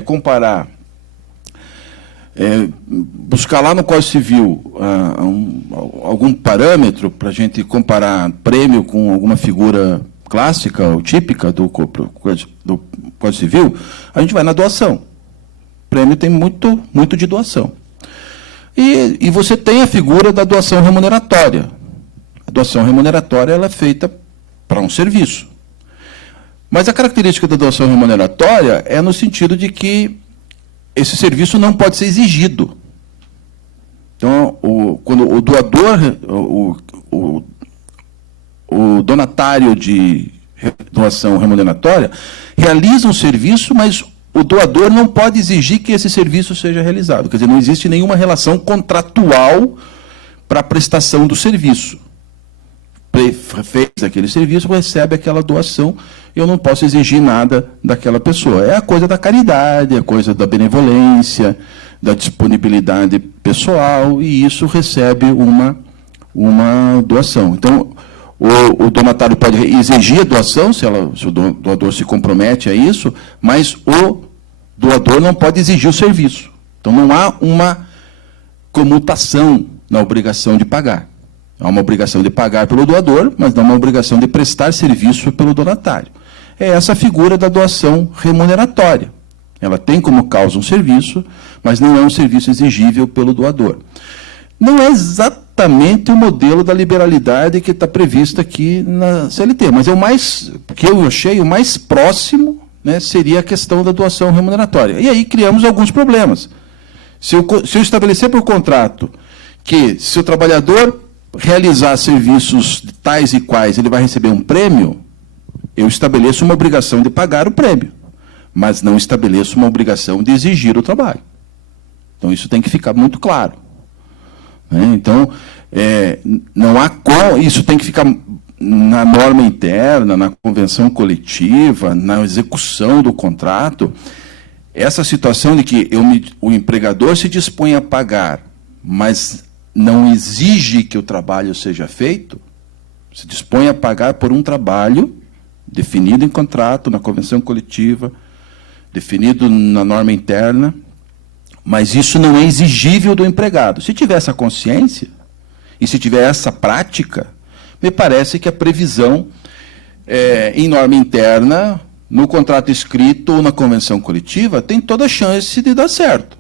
comparar, buscar lá no Código Civil algum parâmetro para a gente comparar prêmio com alguma figura clássica ou típica do Código Civil, a gente vai na doação. Prêmio tem muito de doação. E você tem a figura da doação remuneratória. A doação remuneratória ela é feita para um serviço. Mas a característica da doação remuneratória é no sentido de que esse serviço não pode ser exigido. Então, quando o doador, o donatário de doação remuneratória realiza um serviço, mas o doador não pode exigir que esse serviço seja realizado. Quer dizer, não existe nenhuma relação contratual para a prestação do serviço. fez aquele serviço, recebe aquela doação, eu não posso exigir nada daquela pessoa. É a coisa da caridade, é a coisa da benevolência, da disponibilidade pessoal, e isso recebe uma doação. Então, o donatário pode exigir a doação, se o doador se compromete a isso, mas o doador não pode exigir o serviço. Então, não há uma comutação na obrigação de pagar. Há uma obrigação de pagar pelo doador, mas não uma obrigação de prestar serviço pelo donatário. É essa figura da doação remuneratória. Ela tem como causa um serviço, mas não é um serviço exigível pelo doador. Não é exatamente o modelo da liberalidade que está previsto aqui na CLT, mas é o mais, que eu achei o mais próximo, né, seria a questão da doação remuneratória. E aí criamos alguns problemas. Se eu estabelecer por contrato que, se o trabalhador realizar serviços tais e quais ele vai receber um prêmio, eu estabeleço uma obrigação de pagar o prêmio, mas não estabeleço uma obrigação de exigir o trabalho. Então, isso tem que ficar muito claro. Então, não há isso tem que ficar na norma interna, na convenção coletiva, na execução do contrato. Essa situação de que o empregador se dispõe a pagar, mas não exige que o trabalho seja feito, se dispõe a pagar por um trabalho definido em contrato, na convenção coletiva, definido na norma interna, mas isso não é exigível do empregado. Se tiver essa consciência, e se tiver essa prática, me parece que a previsão em norma interna, no contrato escrito ou na convenção coletiva, tem toda a chance de dar certo.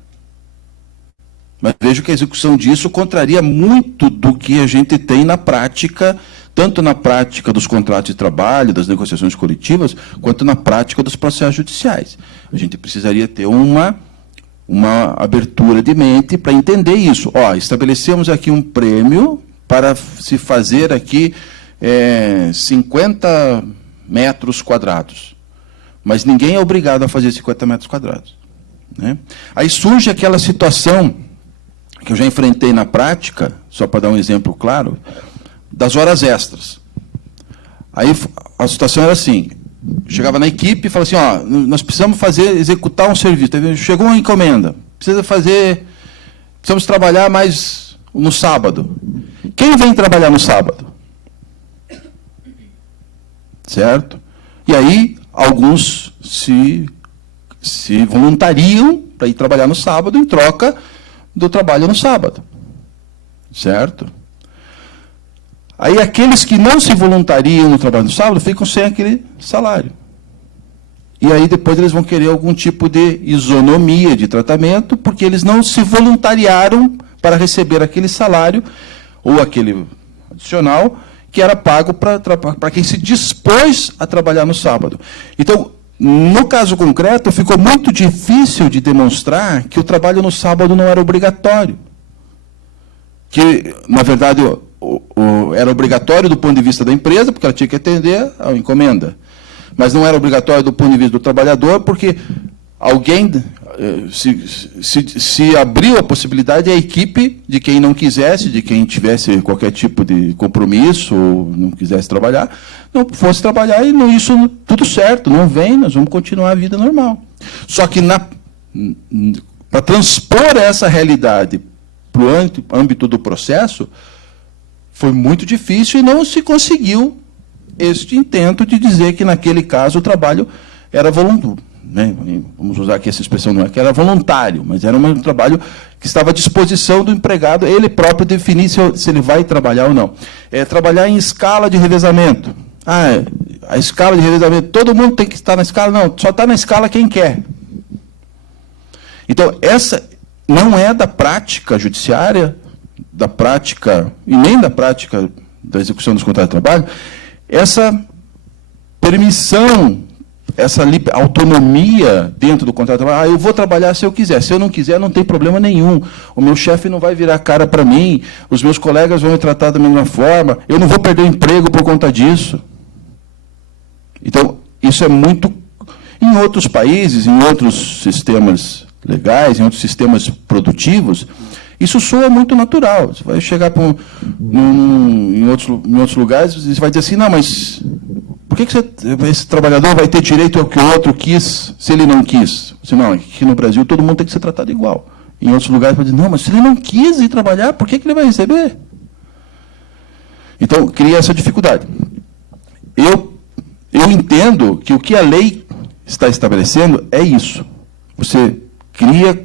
Mas vejo que a execução disso contraria muito do que a gente tem na prática, tanto na prática dos contratos de trabalho, das negociações coletivas, quanto na prática dos processos judiciais. A gente precisaria ter uma abertura de mente para entender isso. Estabelecemos aqui um prêmio para se fazer aqui 50 metros quadrados. Mas ninguém é obrigado a fazer 50 metros quadrados. Né? Aí surge aquela situação que eu já enfrentei na prática, só para dar um exemplo claro, das horas extras. Aí a situação era assim, chegava na equipe e falava assim, nós precisamos executar um serviço. Chegou uma encomenda, precisamos trabalhar mais no sábado. Quem vem trabalhar no sábado? Certo? E aí, alguns se voluntariam para ir trabalhar no sábado em troca do trabalho no sábado. Certo? Aí aqueles que não se voluntariam no trabalho no sábado ficam sem aquele salário. E aí depois eles vão querer algum tipo de isonomia de tratamento, porque eles não se voluntariaram para receber aquele salário, ou aquele adicional, que era pago para quem se dispôs a trabalhar no sábado. Então, no caso concreto, ficou muito difícil de demonstrar que o trabalho no sábado não era obrigatório. Que, na verdade, era obrigatório do ponto de vista da empresa, porque ela tinha que atender a encomenda. Mas não era obrigatório do ponto de vista do trabalhador, porque alguém se abriu a possibilidade à equipe de quem não quisesse, de quem tivesse qualquer tipo de compromisso, ou não quisesse trabalhar, não fosse trabalhar, e isso tudo certo, não vem, nós vamos continuar a vida normal. Só que para transpor essa realidade para o âmbito do processo, foi muito difícil e não se conseguiu este intento de dizer que, naquele caso, o trabalho era voluntário. Né? Vamos usar aqui essa expressão, não é que era voluntário, mas era um trabalho que estava à disposição do empregado, ele próprio definir se ele vai trabalhar ou não. Trabalhar em escala de revezamento. A escala de revezamento, todo mundo tem que estar na escala? Não, só está na escala quem quer. Então, essa não é da prática judiciária, da prática, e nem da prática da execução dos contratos de trabalho, essa permissão, essa autonomia dentro do contrato de trabalho. Eu vou trabalhar se eu quiser, se eu não quiser, não tem problema nenhum. O meu chefe não vai virar cara para mim, os meus colegas vão me tratar da mesma forma, eu não vou perder o emprego por conta disso. Então, isso é muito... Em outros países, em outros sistemas legais, em outros sistemas produtivos, Isso soa muito natural. Você vai chegar em outros lugares e você vai dizer assim, não, mas por que esse trabalhador vai ter direito ao que o outro quis, se ele não quis? Assim, não, aqui no Brasil todo mundo tem que ser tratado igual. Em outros lugares vai dizer, não, mas se ele não quis ir trabalhar, por que ele vai receber? Então, cria essa dificuldade. Eu entendo que o que a lei está estabelecendo é isso. Você cria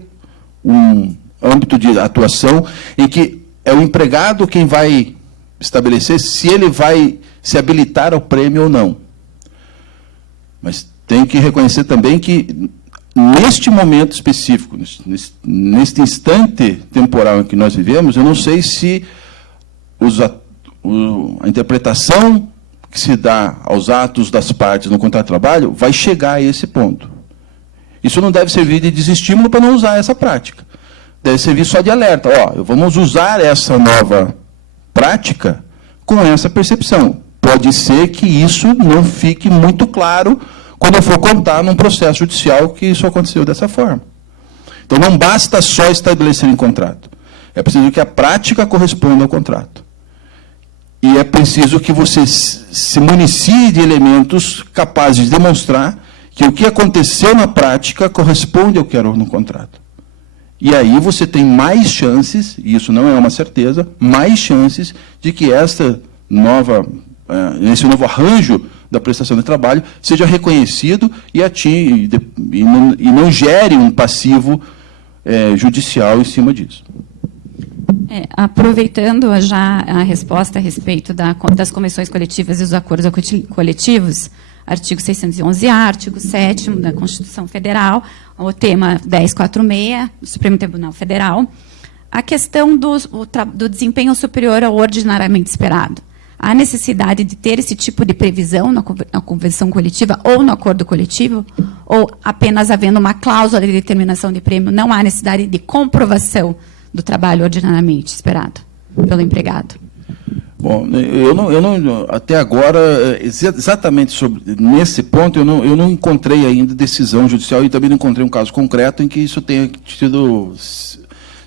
um âmbito de atuação em que é o empregado quem vai estabelecer se ele vai se habilitar ao prêmio ou não. Mas tem que reconhecer também que, neste momento específico, neste instante temporal em que nós vivemos, eu não sei se a interpretação que se dá aos atos das partes no contrato de trabalho vai chegar a esse ponto. Isso não deve servir de desestímulo para não usar essa prática. Deve servir só de alerta. Vamos usar essa nova prática com essa percepção. Pode ser que isso não fique muito claro quando eu for contar num processo judicial que isso aconteceu dessa forma. Então, não basta só estabelecer em contrato. É preciso que a prática corresponda ao contrato. E é preciso que você se municie de elementos capazes de demonstrar que o que aconteceu na prática corresponde ao que era no contrato. E aí você tem mais chances, e isso não é uma certeza, mais chances de que esse novo arranjo da prestação de trabalho seja reconhecido e não gere um passivo judicial em cima disso. Aproveitando já a resposta a respeito das convenções coletivas e dos acordos coletivos, artigo 611-A, artigo 7º da Constituição Federal, o tema 1046 do Supremo Tribunal Federal, a questão do desempenho superior ao ordinariamente esperado. Há necessidade de ter esse tipo de previsão na convenção coletiva ou no acordo coletivo? Ou apenas havendo uma cláusula de determinação de prêmio, não há necessidade de comprovação do trabalho ordinariamente esperado pelo empregado? Bom, eu não até agora, exatamente nesse ponto, eu não encontrei ainda decisão judicial e também não encontrei um caso concreto em que isso tenha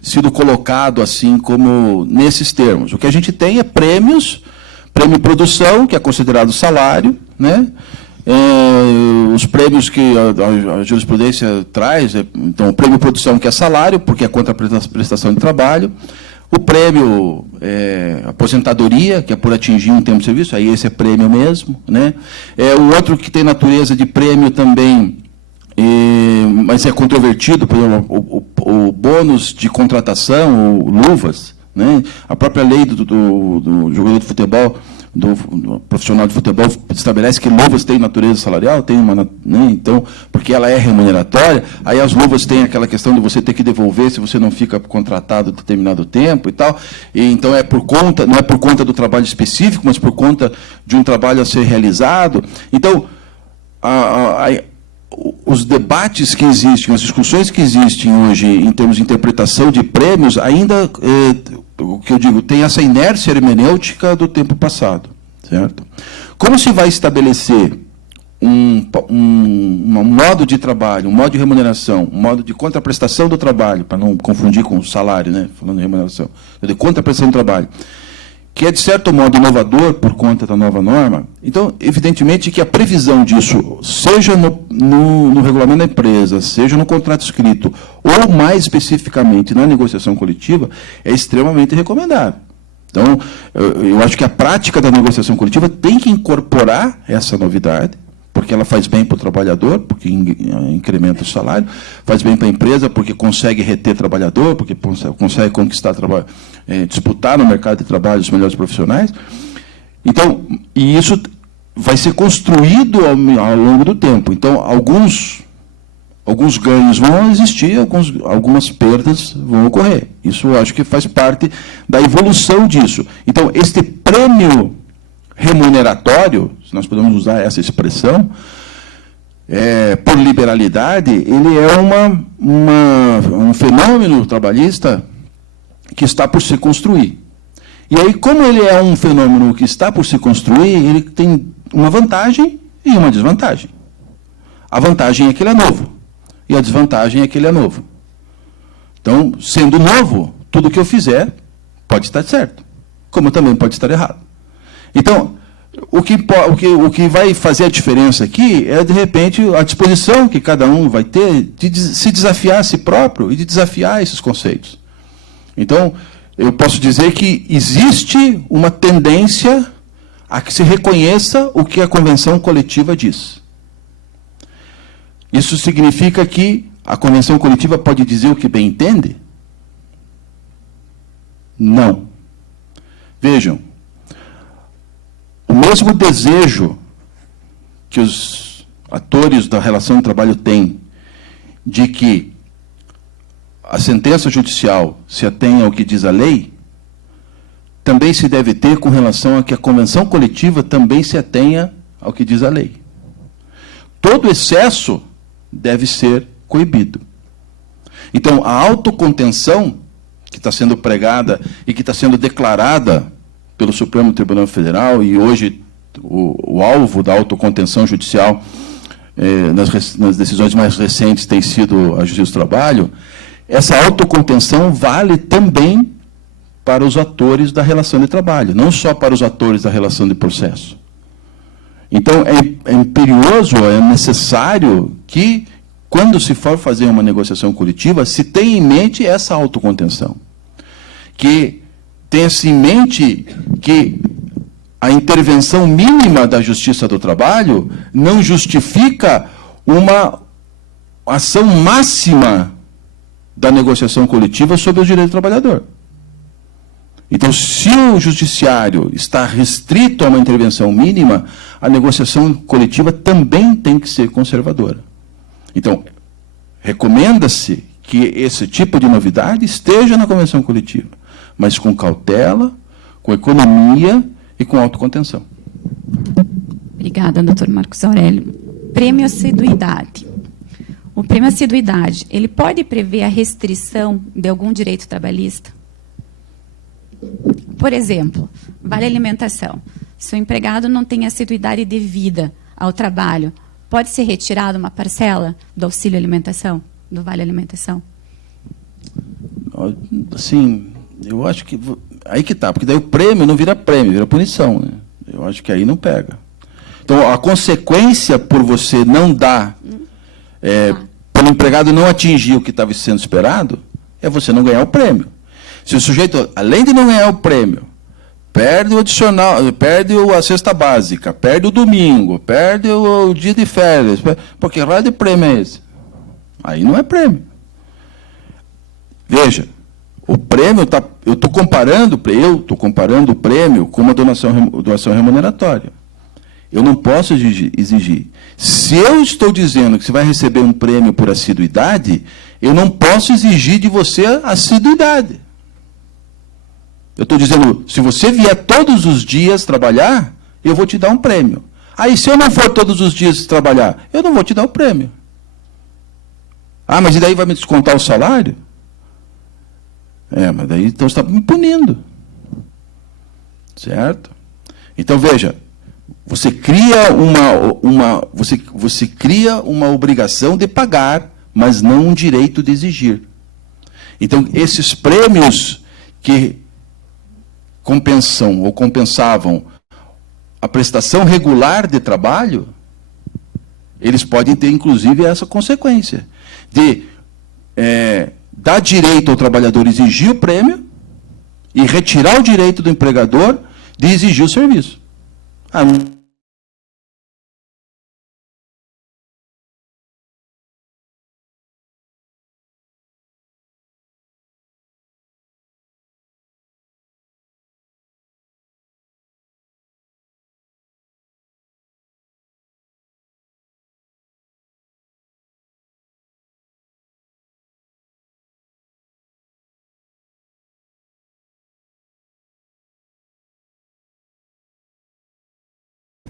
sido colocado assim como nesses termos. O que a gente tem é prêmio produção, que é considerado salário, né? Os prêmios que a jurisprudência traz, então o prêmio produção, que é salário, porque é contra a prestação de trabalho, o prêmio aposentadoria, que é por atingir um tempo de serviço, aí esse é prêmio mesmo, né? O outro que tem natureza de prêmio também, mas é controvertido, por exemplo, o bônus de contratação, o luvas, né? A própria lei do jogador de futebol, do profissional de futebol, estabelece que luvas têm natureza salarial, tem uma, né? Então, porque ela é remuneratória, aí as luvas têm aquela questão de você ter que devolver se você não fica contratado determinado tempo e tal. E, então, não é por conta do trabalho específico, mas por conta de um trabalho a ser realizado. Então, os debates que existem, as discussões que existem hoje em termos de interpretação de prêmios, ainda, o que eu digo, tem essa inércia hermenêutica do tempo passado, certo? Como se vai estabelecer um modo de trabalho, um modo de remuneração, um modo de contraprestação do trabalho, para não confundir com o salário, né, falando de remuneração, de contraprestação do trabalho, que é, de certo modo, inovador por conta da nova norma, então, evidentemente, que a previsão disso, seja no regulamento da empresa, seja no contrato escrito, ou, mais especificamente, na negociação coletiva, é extremamente recomendável. Então, eu acho que a prática da negociação coletiva tem que incorporar essa novidade, porque ela faz bem para o trabalhador, porque incrementa o salário, faz bem para a empresa, porque consegue reter trabalhador, porque consegue conquistar disputar no mercado de trabalho os melhores profissionais. Então, e isso vai ser construído ao longo do tempo. Então, alguns ganhos vão existir, algumas perdas vão ocorrer. Isso eu acho que faz parte da evolução disso. Então, este prêmio remuneratório, se nós podemos usar essa expressão, por liberalidade, ele é um fenômeno trabalhista que está por se construir. E aí, como ele é um fenômeno que está por se construir, ele tem uma vantagem e uma desvantagem. A vantagem é que ele é novo, e a desvantagem é que ele é novo. Então, sendo novo, tudo que eu fizer pode estar certo, como também pode estar errado. Então, o que vai fazer a diferença aqui é, de repente, a disposição que cada um vai ter de se desafiar a si próprio e de desafiar esses conceitos. Então, eu posso dizer que existe uma tendência a que se reconheça o que a convenção coletiva diz. Isso significa que a convenção coletiva pode dizer o que bem entende? Não. Vejam, o mesmo desejo que os atores da relação de trabalho têm de que a sentença judicial se atenha ao que diz a lei, também se deve ter com relação a que a convenção coletiva também se atenha ao que diz a lei. Todo excesso deve ser coibido. Então, a autocontenção que está sendo pregada e que está sendo declarada pelo Supremo Tribunal Federal, e hoje o alvo da autocontenção judicial nas decisões mais recentes tem sido a Justiça do Trabalho, essa autocontenção vale também para os atores da relação de trabalho, não só para os atores da relação de processo. Então, é imperioso, é necessário que, quando se for fazer uma negociação coletiva, se tenha em mente essa autocontenção. Que tenha-se em mente que a intervenção mínima da Justiça do Trabalho não justifica uma ação máxima da negociação coletiva sobre o direito do trabalhador. Então, se o judiciário está restrito a uma intervenção mínima, a negociação coletiva também tem que ser conservadora. Então, recomenda-se que esse tipo de novidade esteja na convenção coletiva, mas com cautela, com economia e com autocontenção. Obrigada, doutor Marcos Aurélio. Prêmio assiduidade. O prêmio assiduidade, ele pode prever a restrição de algum direito trabalhista? Por exemplo, vale alimentação. Se o empregado não tem assiduidade devida ao trabalho, pode ser retirada uma parcela do auxílio alimentação, do vale alimentação? Sim, eu acho que aí que está, porque daí o prêmio não vira prêmio, vira punição, né? Eu acho que aí não pega. Então, a consequência por você não dar, pelo empregado não atingir o que estava sendo esperado, é você não ganhar o prêmio. Se o sujeito, além de não ganhar o prêmio, perde o adicional, perde a cesta básica, perde o domingo, perde o dia de férias, porque raio de prêmio é esse? Aí não é prêmio. Veja, o prêmio eu estou comparando o prêmio com uma doação remuneratória. Eu não posso exigir. Se eu estou dizendo que você vai receber um prêmio por assiduidade, eu não posso exigir de você assiduidade. Eu estou dizendo, se você vier todos os dias trabalhar, eu vou te dar um prêmio. Aí, se eu não for todos os dias trabalhar, eu não vou te dar o prêmio. Ah, mas e daí vai me descontar o salário? Mas daí então você está me punindo. Certo? Então, veja, você cria você cria uma obrigação de pagar, mas não um direito de exigir. Então, esses prêmios que compensam ou compensavam a prestação regular de trabalho, eles podem ter, inclusive, essa consequência de dar direito ao trabalhador exigir o prêmio e retirar o direito do empregador de exigir o serviço.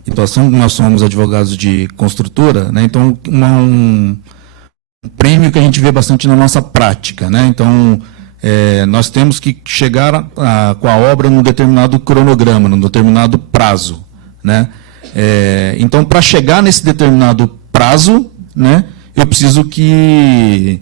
Situação que nós somos advogados de construtora, né? Então um prêmio que a gente vê bastante na nossa prática, né? Então nós temos que chegar com a obra num determinado cronograma, num determinado prazo, né? Então, para chegar nesse determinado prazo, né, eu preciso que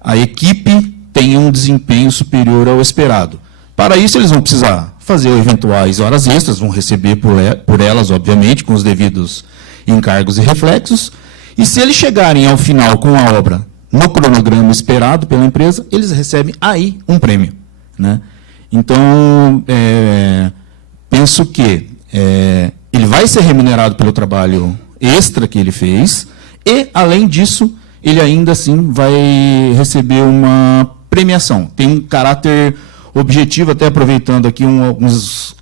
a equipe tenham um desempenho superior ao esperado. Para isso, eles vão precisar fazer eventuais horas extras, vão receber por elas, obviamente, com os devidos encargos e reflexos, e se eles chegarem ao final com a obra no cronograma esperado pela empresa, eles recebem aí um prêmio, né? Então, penso que ele vai ser remunerado pelo trabalho extra que ele fez e, além disso, ele ainda assim vai receber uma premiação. Tem um caráter objetivo, até aproveitando aqui algumas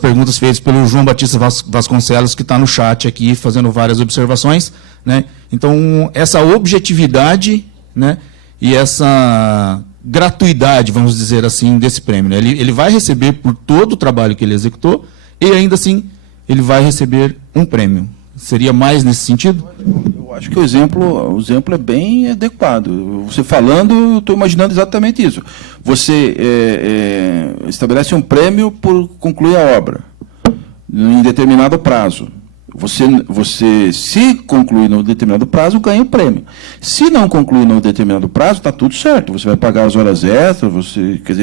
perguntas feitas pelo João Batista Vasconcelos, que está no chat aqui, fazendo várias observações, né? Então, essa objetividade, né, e essa gratuidade, vamos dizer assim, desse prêmio, né? Ele vai receber por todo o trabalho que ele executou e, ainda assim, ele vai receber um prêmio. Seria mais nesse sentido? Eu acho que o exemplo é bem adequado. Você falando, eu estou imaginando exatamente isso. Você estabelece um prêmio por concluir a obra em determinado prazo. Você, se concluir no determinado prazo, ganha o prêmio. Se não concluir no determinado prazo, está tudo certo. Você vai pagar as horas extras,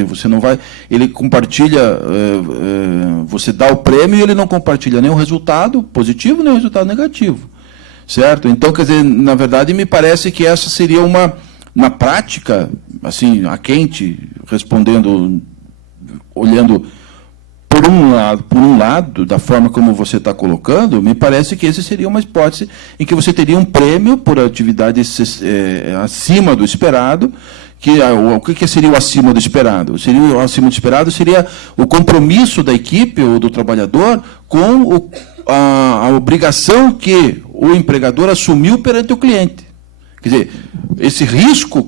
você não vai... Ele compartilha, você dá o prêmio e ele não compartilha nem o resultado positivo, nem o resultado negativo. Certo? Então, quer dizer, na verdade, me parece que essa seria uma prática, assim, a quente, respondendo, olhando... Por um lado, da forma como você está colocando, me parece que esse seria uma hipótese em que você teria um prêmio por atividade acima do esperado. O que seria o acima do esperado? O acima do esperado seria o compromisso da equipe ou do trabalhador com a obrigação que o empregador assumiu perante o cliente. Quer dizer, esse risco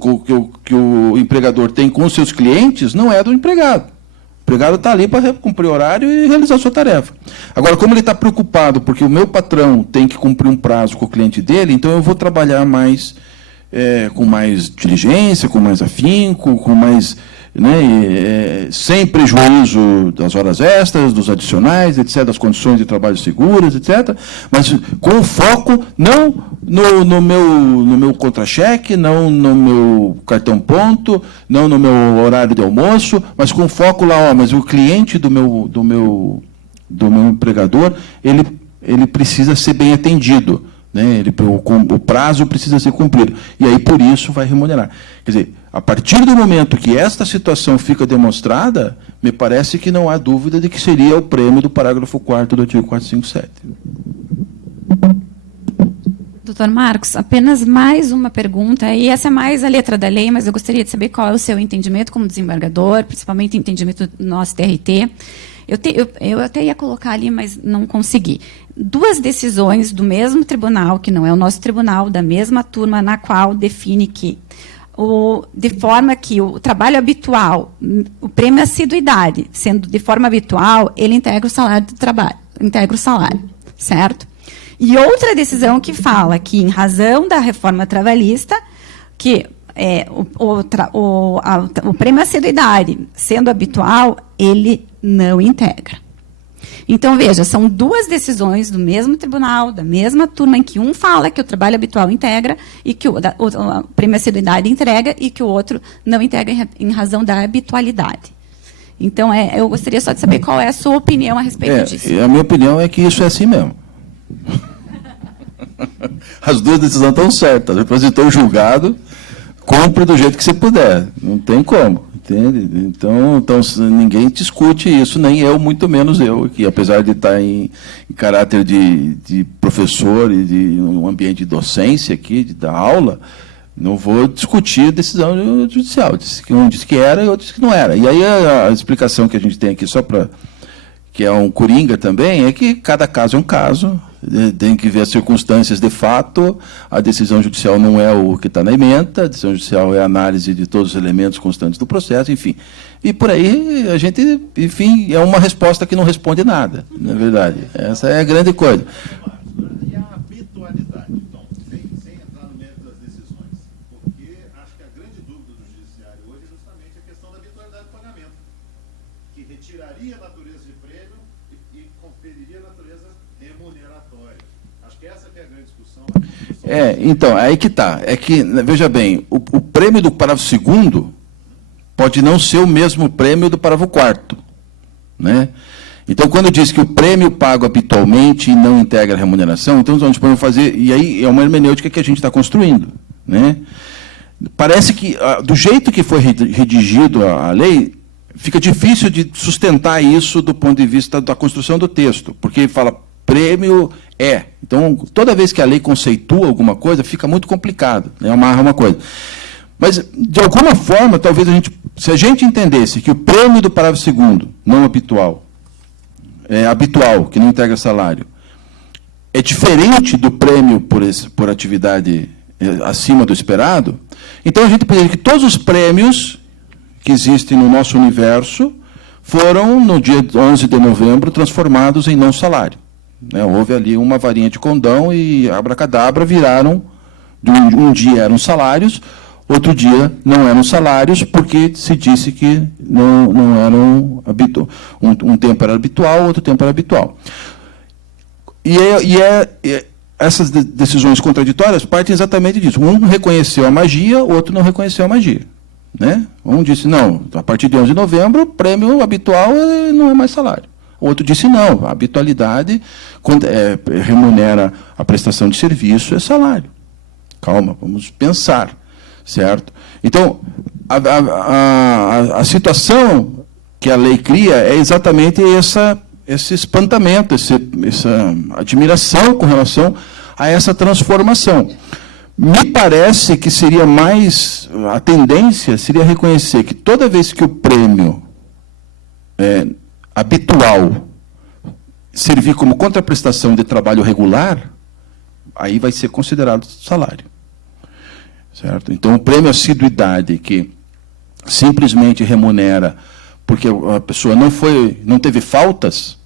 que o empregador tem com os seus clientes não é do empregado. O empregado está ali para cumprir o horário e realizar a sua tarefa. Agora, como ele está preocupado porque o meu patrão tem que cumprir um prazo com o cliente dele, então eu vou trabalhar mais, com mais diligência, com mais afinco, com mais, né, sem prejuízo das horas extras, dos adicionais, etc., das condições de trabalho seguras, etc., mas com foco não no meu contra-cheque, não no meu cartão ponto, não no meu horário de almoço, mas com foco lá, mas o cliente do meu empregador, ele precisa ser bem atendido, né? O prazo precisa ser cumprido. E aí, por isso, vai remunerar. Quer dizer, a partir do momento que esta situação fica demonstrada, me parece que não há dúvida de que seria o prêmio do parágrafo 4º do artigo 457. Doutor Marcos, apenas mais uma pergunta, e essa é mais a letra da lei, mas eu gostaria de saber qual é o seu entendimento como desembargador, principalmente o entendimento do nosso TRT. Eu até ia colocar ali, mas não consegui. 2 decisões do mesmo tribunal, que não é o nosso tribunal, da mesma turma, na qual define que, de forma que o trabalho habitual, o prêmio é assiduidade, sendo de forma habitual, ele integra o salário do trabalho, integra o salário, certo? E outra decisão que fala que, em razão da reforma trabalhista, que o prêmio assiduidade, sendo habitual, ele não integra. Então, veja, são 2 decisões do mesmo tribunal, da mesma turma, em que um fala que o trabalho habitual integra e que o prêmio assiduidade entrega e que o outro não integra em razão da habitualidade. Então, eu gostaria só de saber qual é a sua opinião a respeito disso. A minha opinião é que isso é assim mesmo. As 2 decisões estão certas. O repositor julgado cumpre do jeito que você puder. Não tem como. Entende? Então ninguém discute isso, nem eu, muito menos eu, que apesar de estar em caráter de professor e de um ambiente de docência aqui, de dar aula, não vou discutir a decisão judicial. Um disse que era e outro disse que não era. E aí a explicação que a gente tem aqui, só para que é um coringa também, é que cada caso é um caso, tem que ver as circunstâncias de fato, a decisão judicial não é o que está na ementa, a decisão judicial é a análise de todos os elementos constantes do processo, enfim. E por aí a gente, enfim, é uma resposta que não responde nada, na verdade. Essa é a grande coisa. E a habitualidade, então, sem entrar no mérito das decisões, porque acho que a grande dúvida do judiciário hoje é justamente a questão da habitualidade do pagamento, que retiraria a natureza de prêmio e conferiria a natureza remuneratória. Acho que essa que é a grande discussão. Então, aí que está. É que, veja bem, o prêmio do parágrafo 2º pode não ser o mesmo prêmio do parágrafo 4º, né? Então, quando diz que o prêmio pago habitualmente não integra a remuneração, então nós podemos fazer, e aí é uma hermenêutica que a gente está construindo, né? Parece que, do jeito que foi redigido a lei, fica difícil de sustentar isso do ponto de vista da construção do texto, porque fala prêmio é. Então, toda vez que a lei conceitua alguma coisa, fica muito complicado, né? Amarra uma coisa. Mas, de alguma forma, talvez se a gente entendesse que o prêmio do parágrafo 2º, não habitual, habitual, que não integra salário, é diferente do prêmio por atividade acima do esperado, então a gente poderia que todos os prêmios que existem no nosso universo foram, no dia 11 de novembro, transformados em não salário, né? Houve ali uma varinha de condão e abracadabra, viraram, um dia eram salários, outro dia não eram salários, porque se disse que não eram habitual. Um tempo era habitual, outro tempo era habitual. Essas decisões contraditórias partem exatamente disso. Um reconheceu a magia, o outro não reconheceu a magia, né? Um disse, não, a partir de 11 de novembro, o prêmio habitual não é mais salário. O outro disse, não, a habitualidade remunera a prestação de serviço, é salário. Calma, vamos pensar. Certo? Então, a situação que a lei cria é exatamente esse espantamento, essa admiração com relação a essa transformação. Me parece que seria mais, a tendência seria reconhecer que toda vez que o prêmio habitual servir como contraprestação de trabalho regular, aí vai ser considerado salário. Certo? Então, o prêmio assiduidade, que simplesmente remunera porque a pessoa não teve faltas,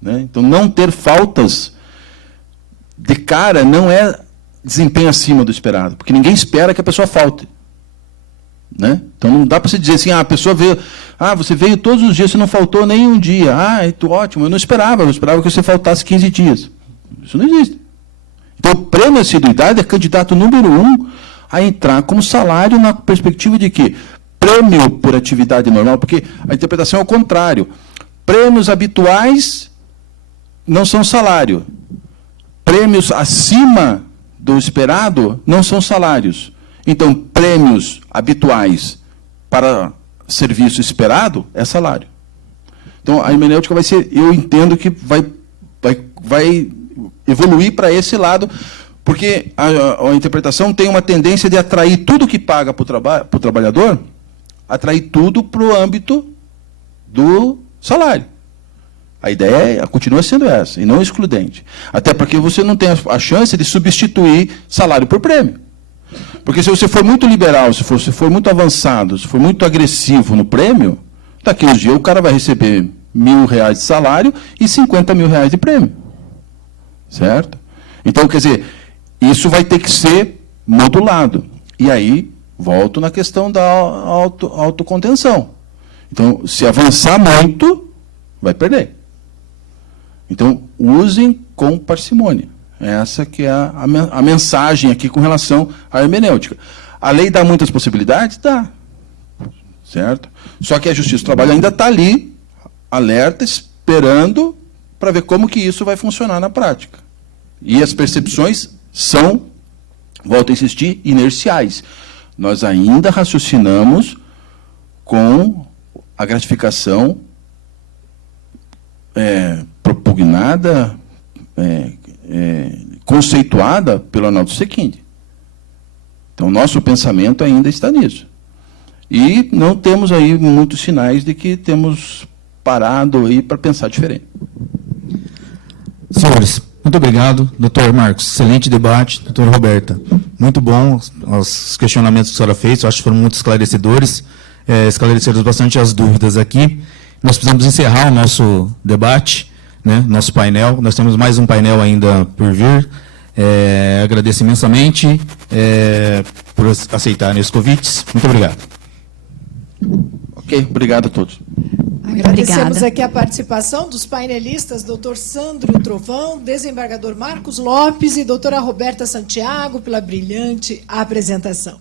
né? Então, não ter faltas de cara não é desempenho acima do esperado, porque ninguém espera que a pessoa falte, né? Então, não dá para se dizer assim, a pessoa veio, você veio todos os dias, você não faltou nem um dia. Ótimo, eu esperava que você faltasse 15 dias. Isso não existe. Então, o prêmio assiduidade é candidato número 1 a entrar como salário na perspectiva de que prêmio por atividade normal, porque a interpretação é o contrário. Prêmios habituais não são salário. Prêmios acima do esperado não são salários. Então, prêmios habituais para serviço esperado é salário. Então, a hermenêutica vai ser, eu entendo que vai evoluir para esse lado, porque a interpretação tem uma tendência de atrair tudo que paga para o trabalhador, atrair tudo para o âmbito do salário. A ideia continua sendo essa, e não excludente. Até porque você não tem a chance de substituir salário por prêmio. Porque se você for muito liberal, se for muito avançado, se for muito agressivo no prêmio, daqui uns dias o cara vai receber R$1.000 de salário e R$50.000 de prêmio. Certo? Então, quer dizer, isso vai ter que ser modulado. E aí, volto na questão da autocontenção. Então, se avançar muito, vai perder. Então, usem com parcimônia. Essa que é a mensagem aqui com relação à hermenêutica. A lei dá muitas possibilidades? Dá. Certo? Só que a Justiça do Trabalho ainda está ali, alerta, esperando para ver como que isso vai funcionar na prática. E as percepções são, volto a insistir, inerciais. Nós ainda raciocinamos com a gratificação propugnada, conceituada pelo Arnaldo Sequinde. Então, nosso pensamento ainda está nisso. E não temos aí muitos sinais de que temos parado aí para pensar diferente. Senhores, muito obrigado. Doutor Marcos, excelente debate. Doutora Roberta, muito bom os questionamentos que a senhora fez, eu acho que foram muito esclarecedores, esclareceram bastante as dúvidas aqui. Nós precisamos encerrar o nosso debate, né, nosso painel. Nós temos mais um painel ainda por vir. Agradeço imensamente por aceitarem os convites. Muito obrigado. Ok, obrigado a todos. Agradecemos aqui a participação dos painelistas, doutor Sandro Trovão, desembargador Marcos Lopes e doutora Roberta Santiago, pela brilhante apresentação.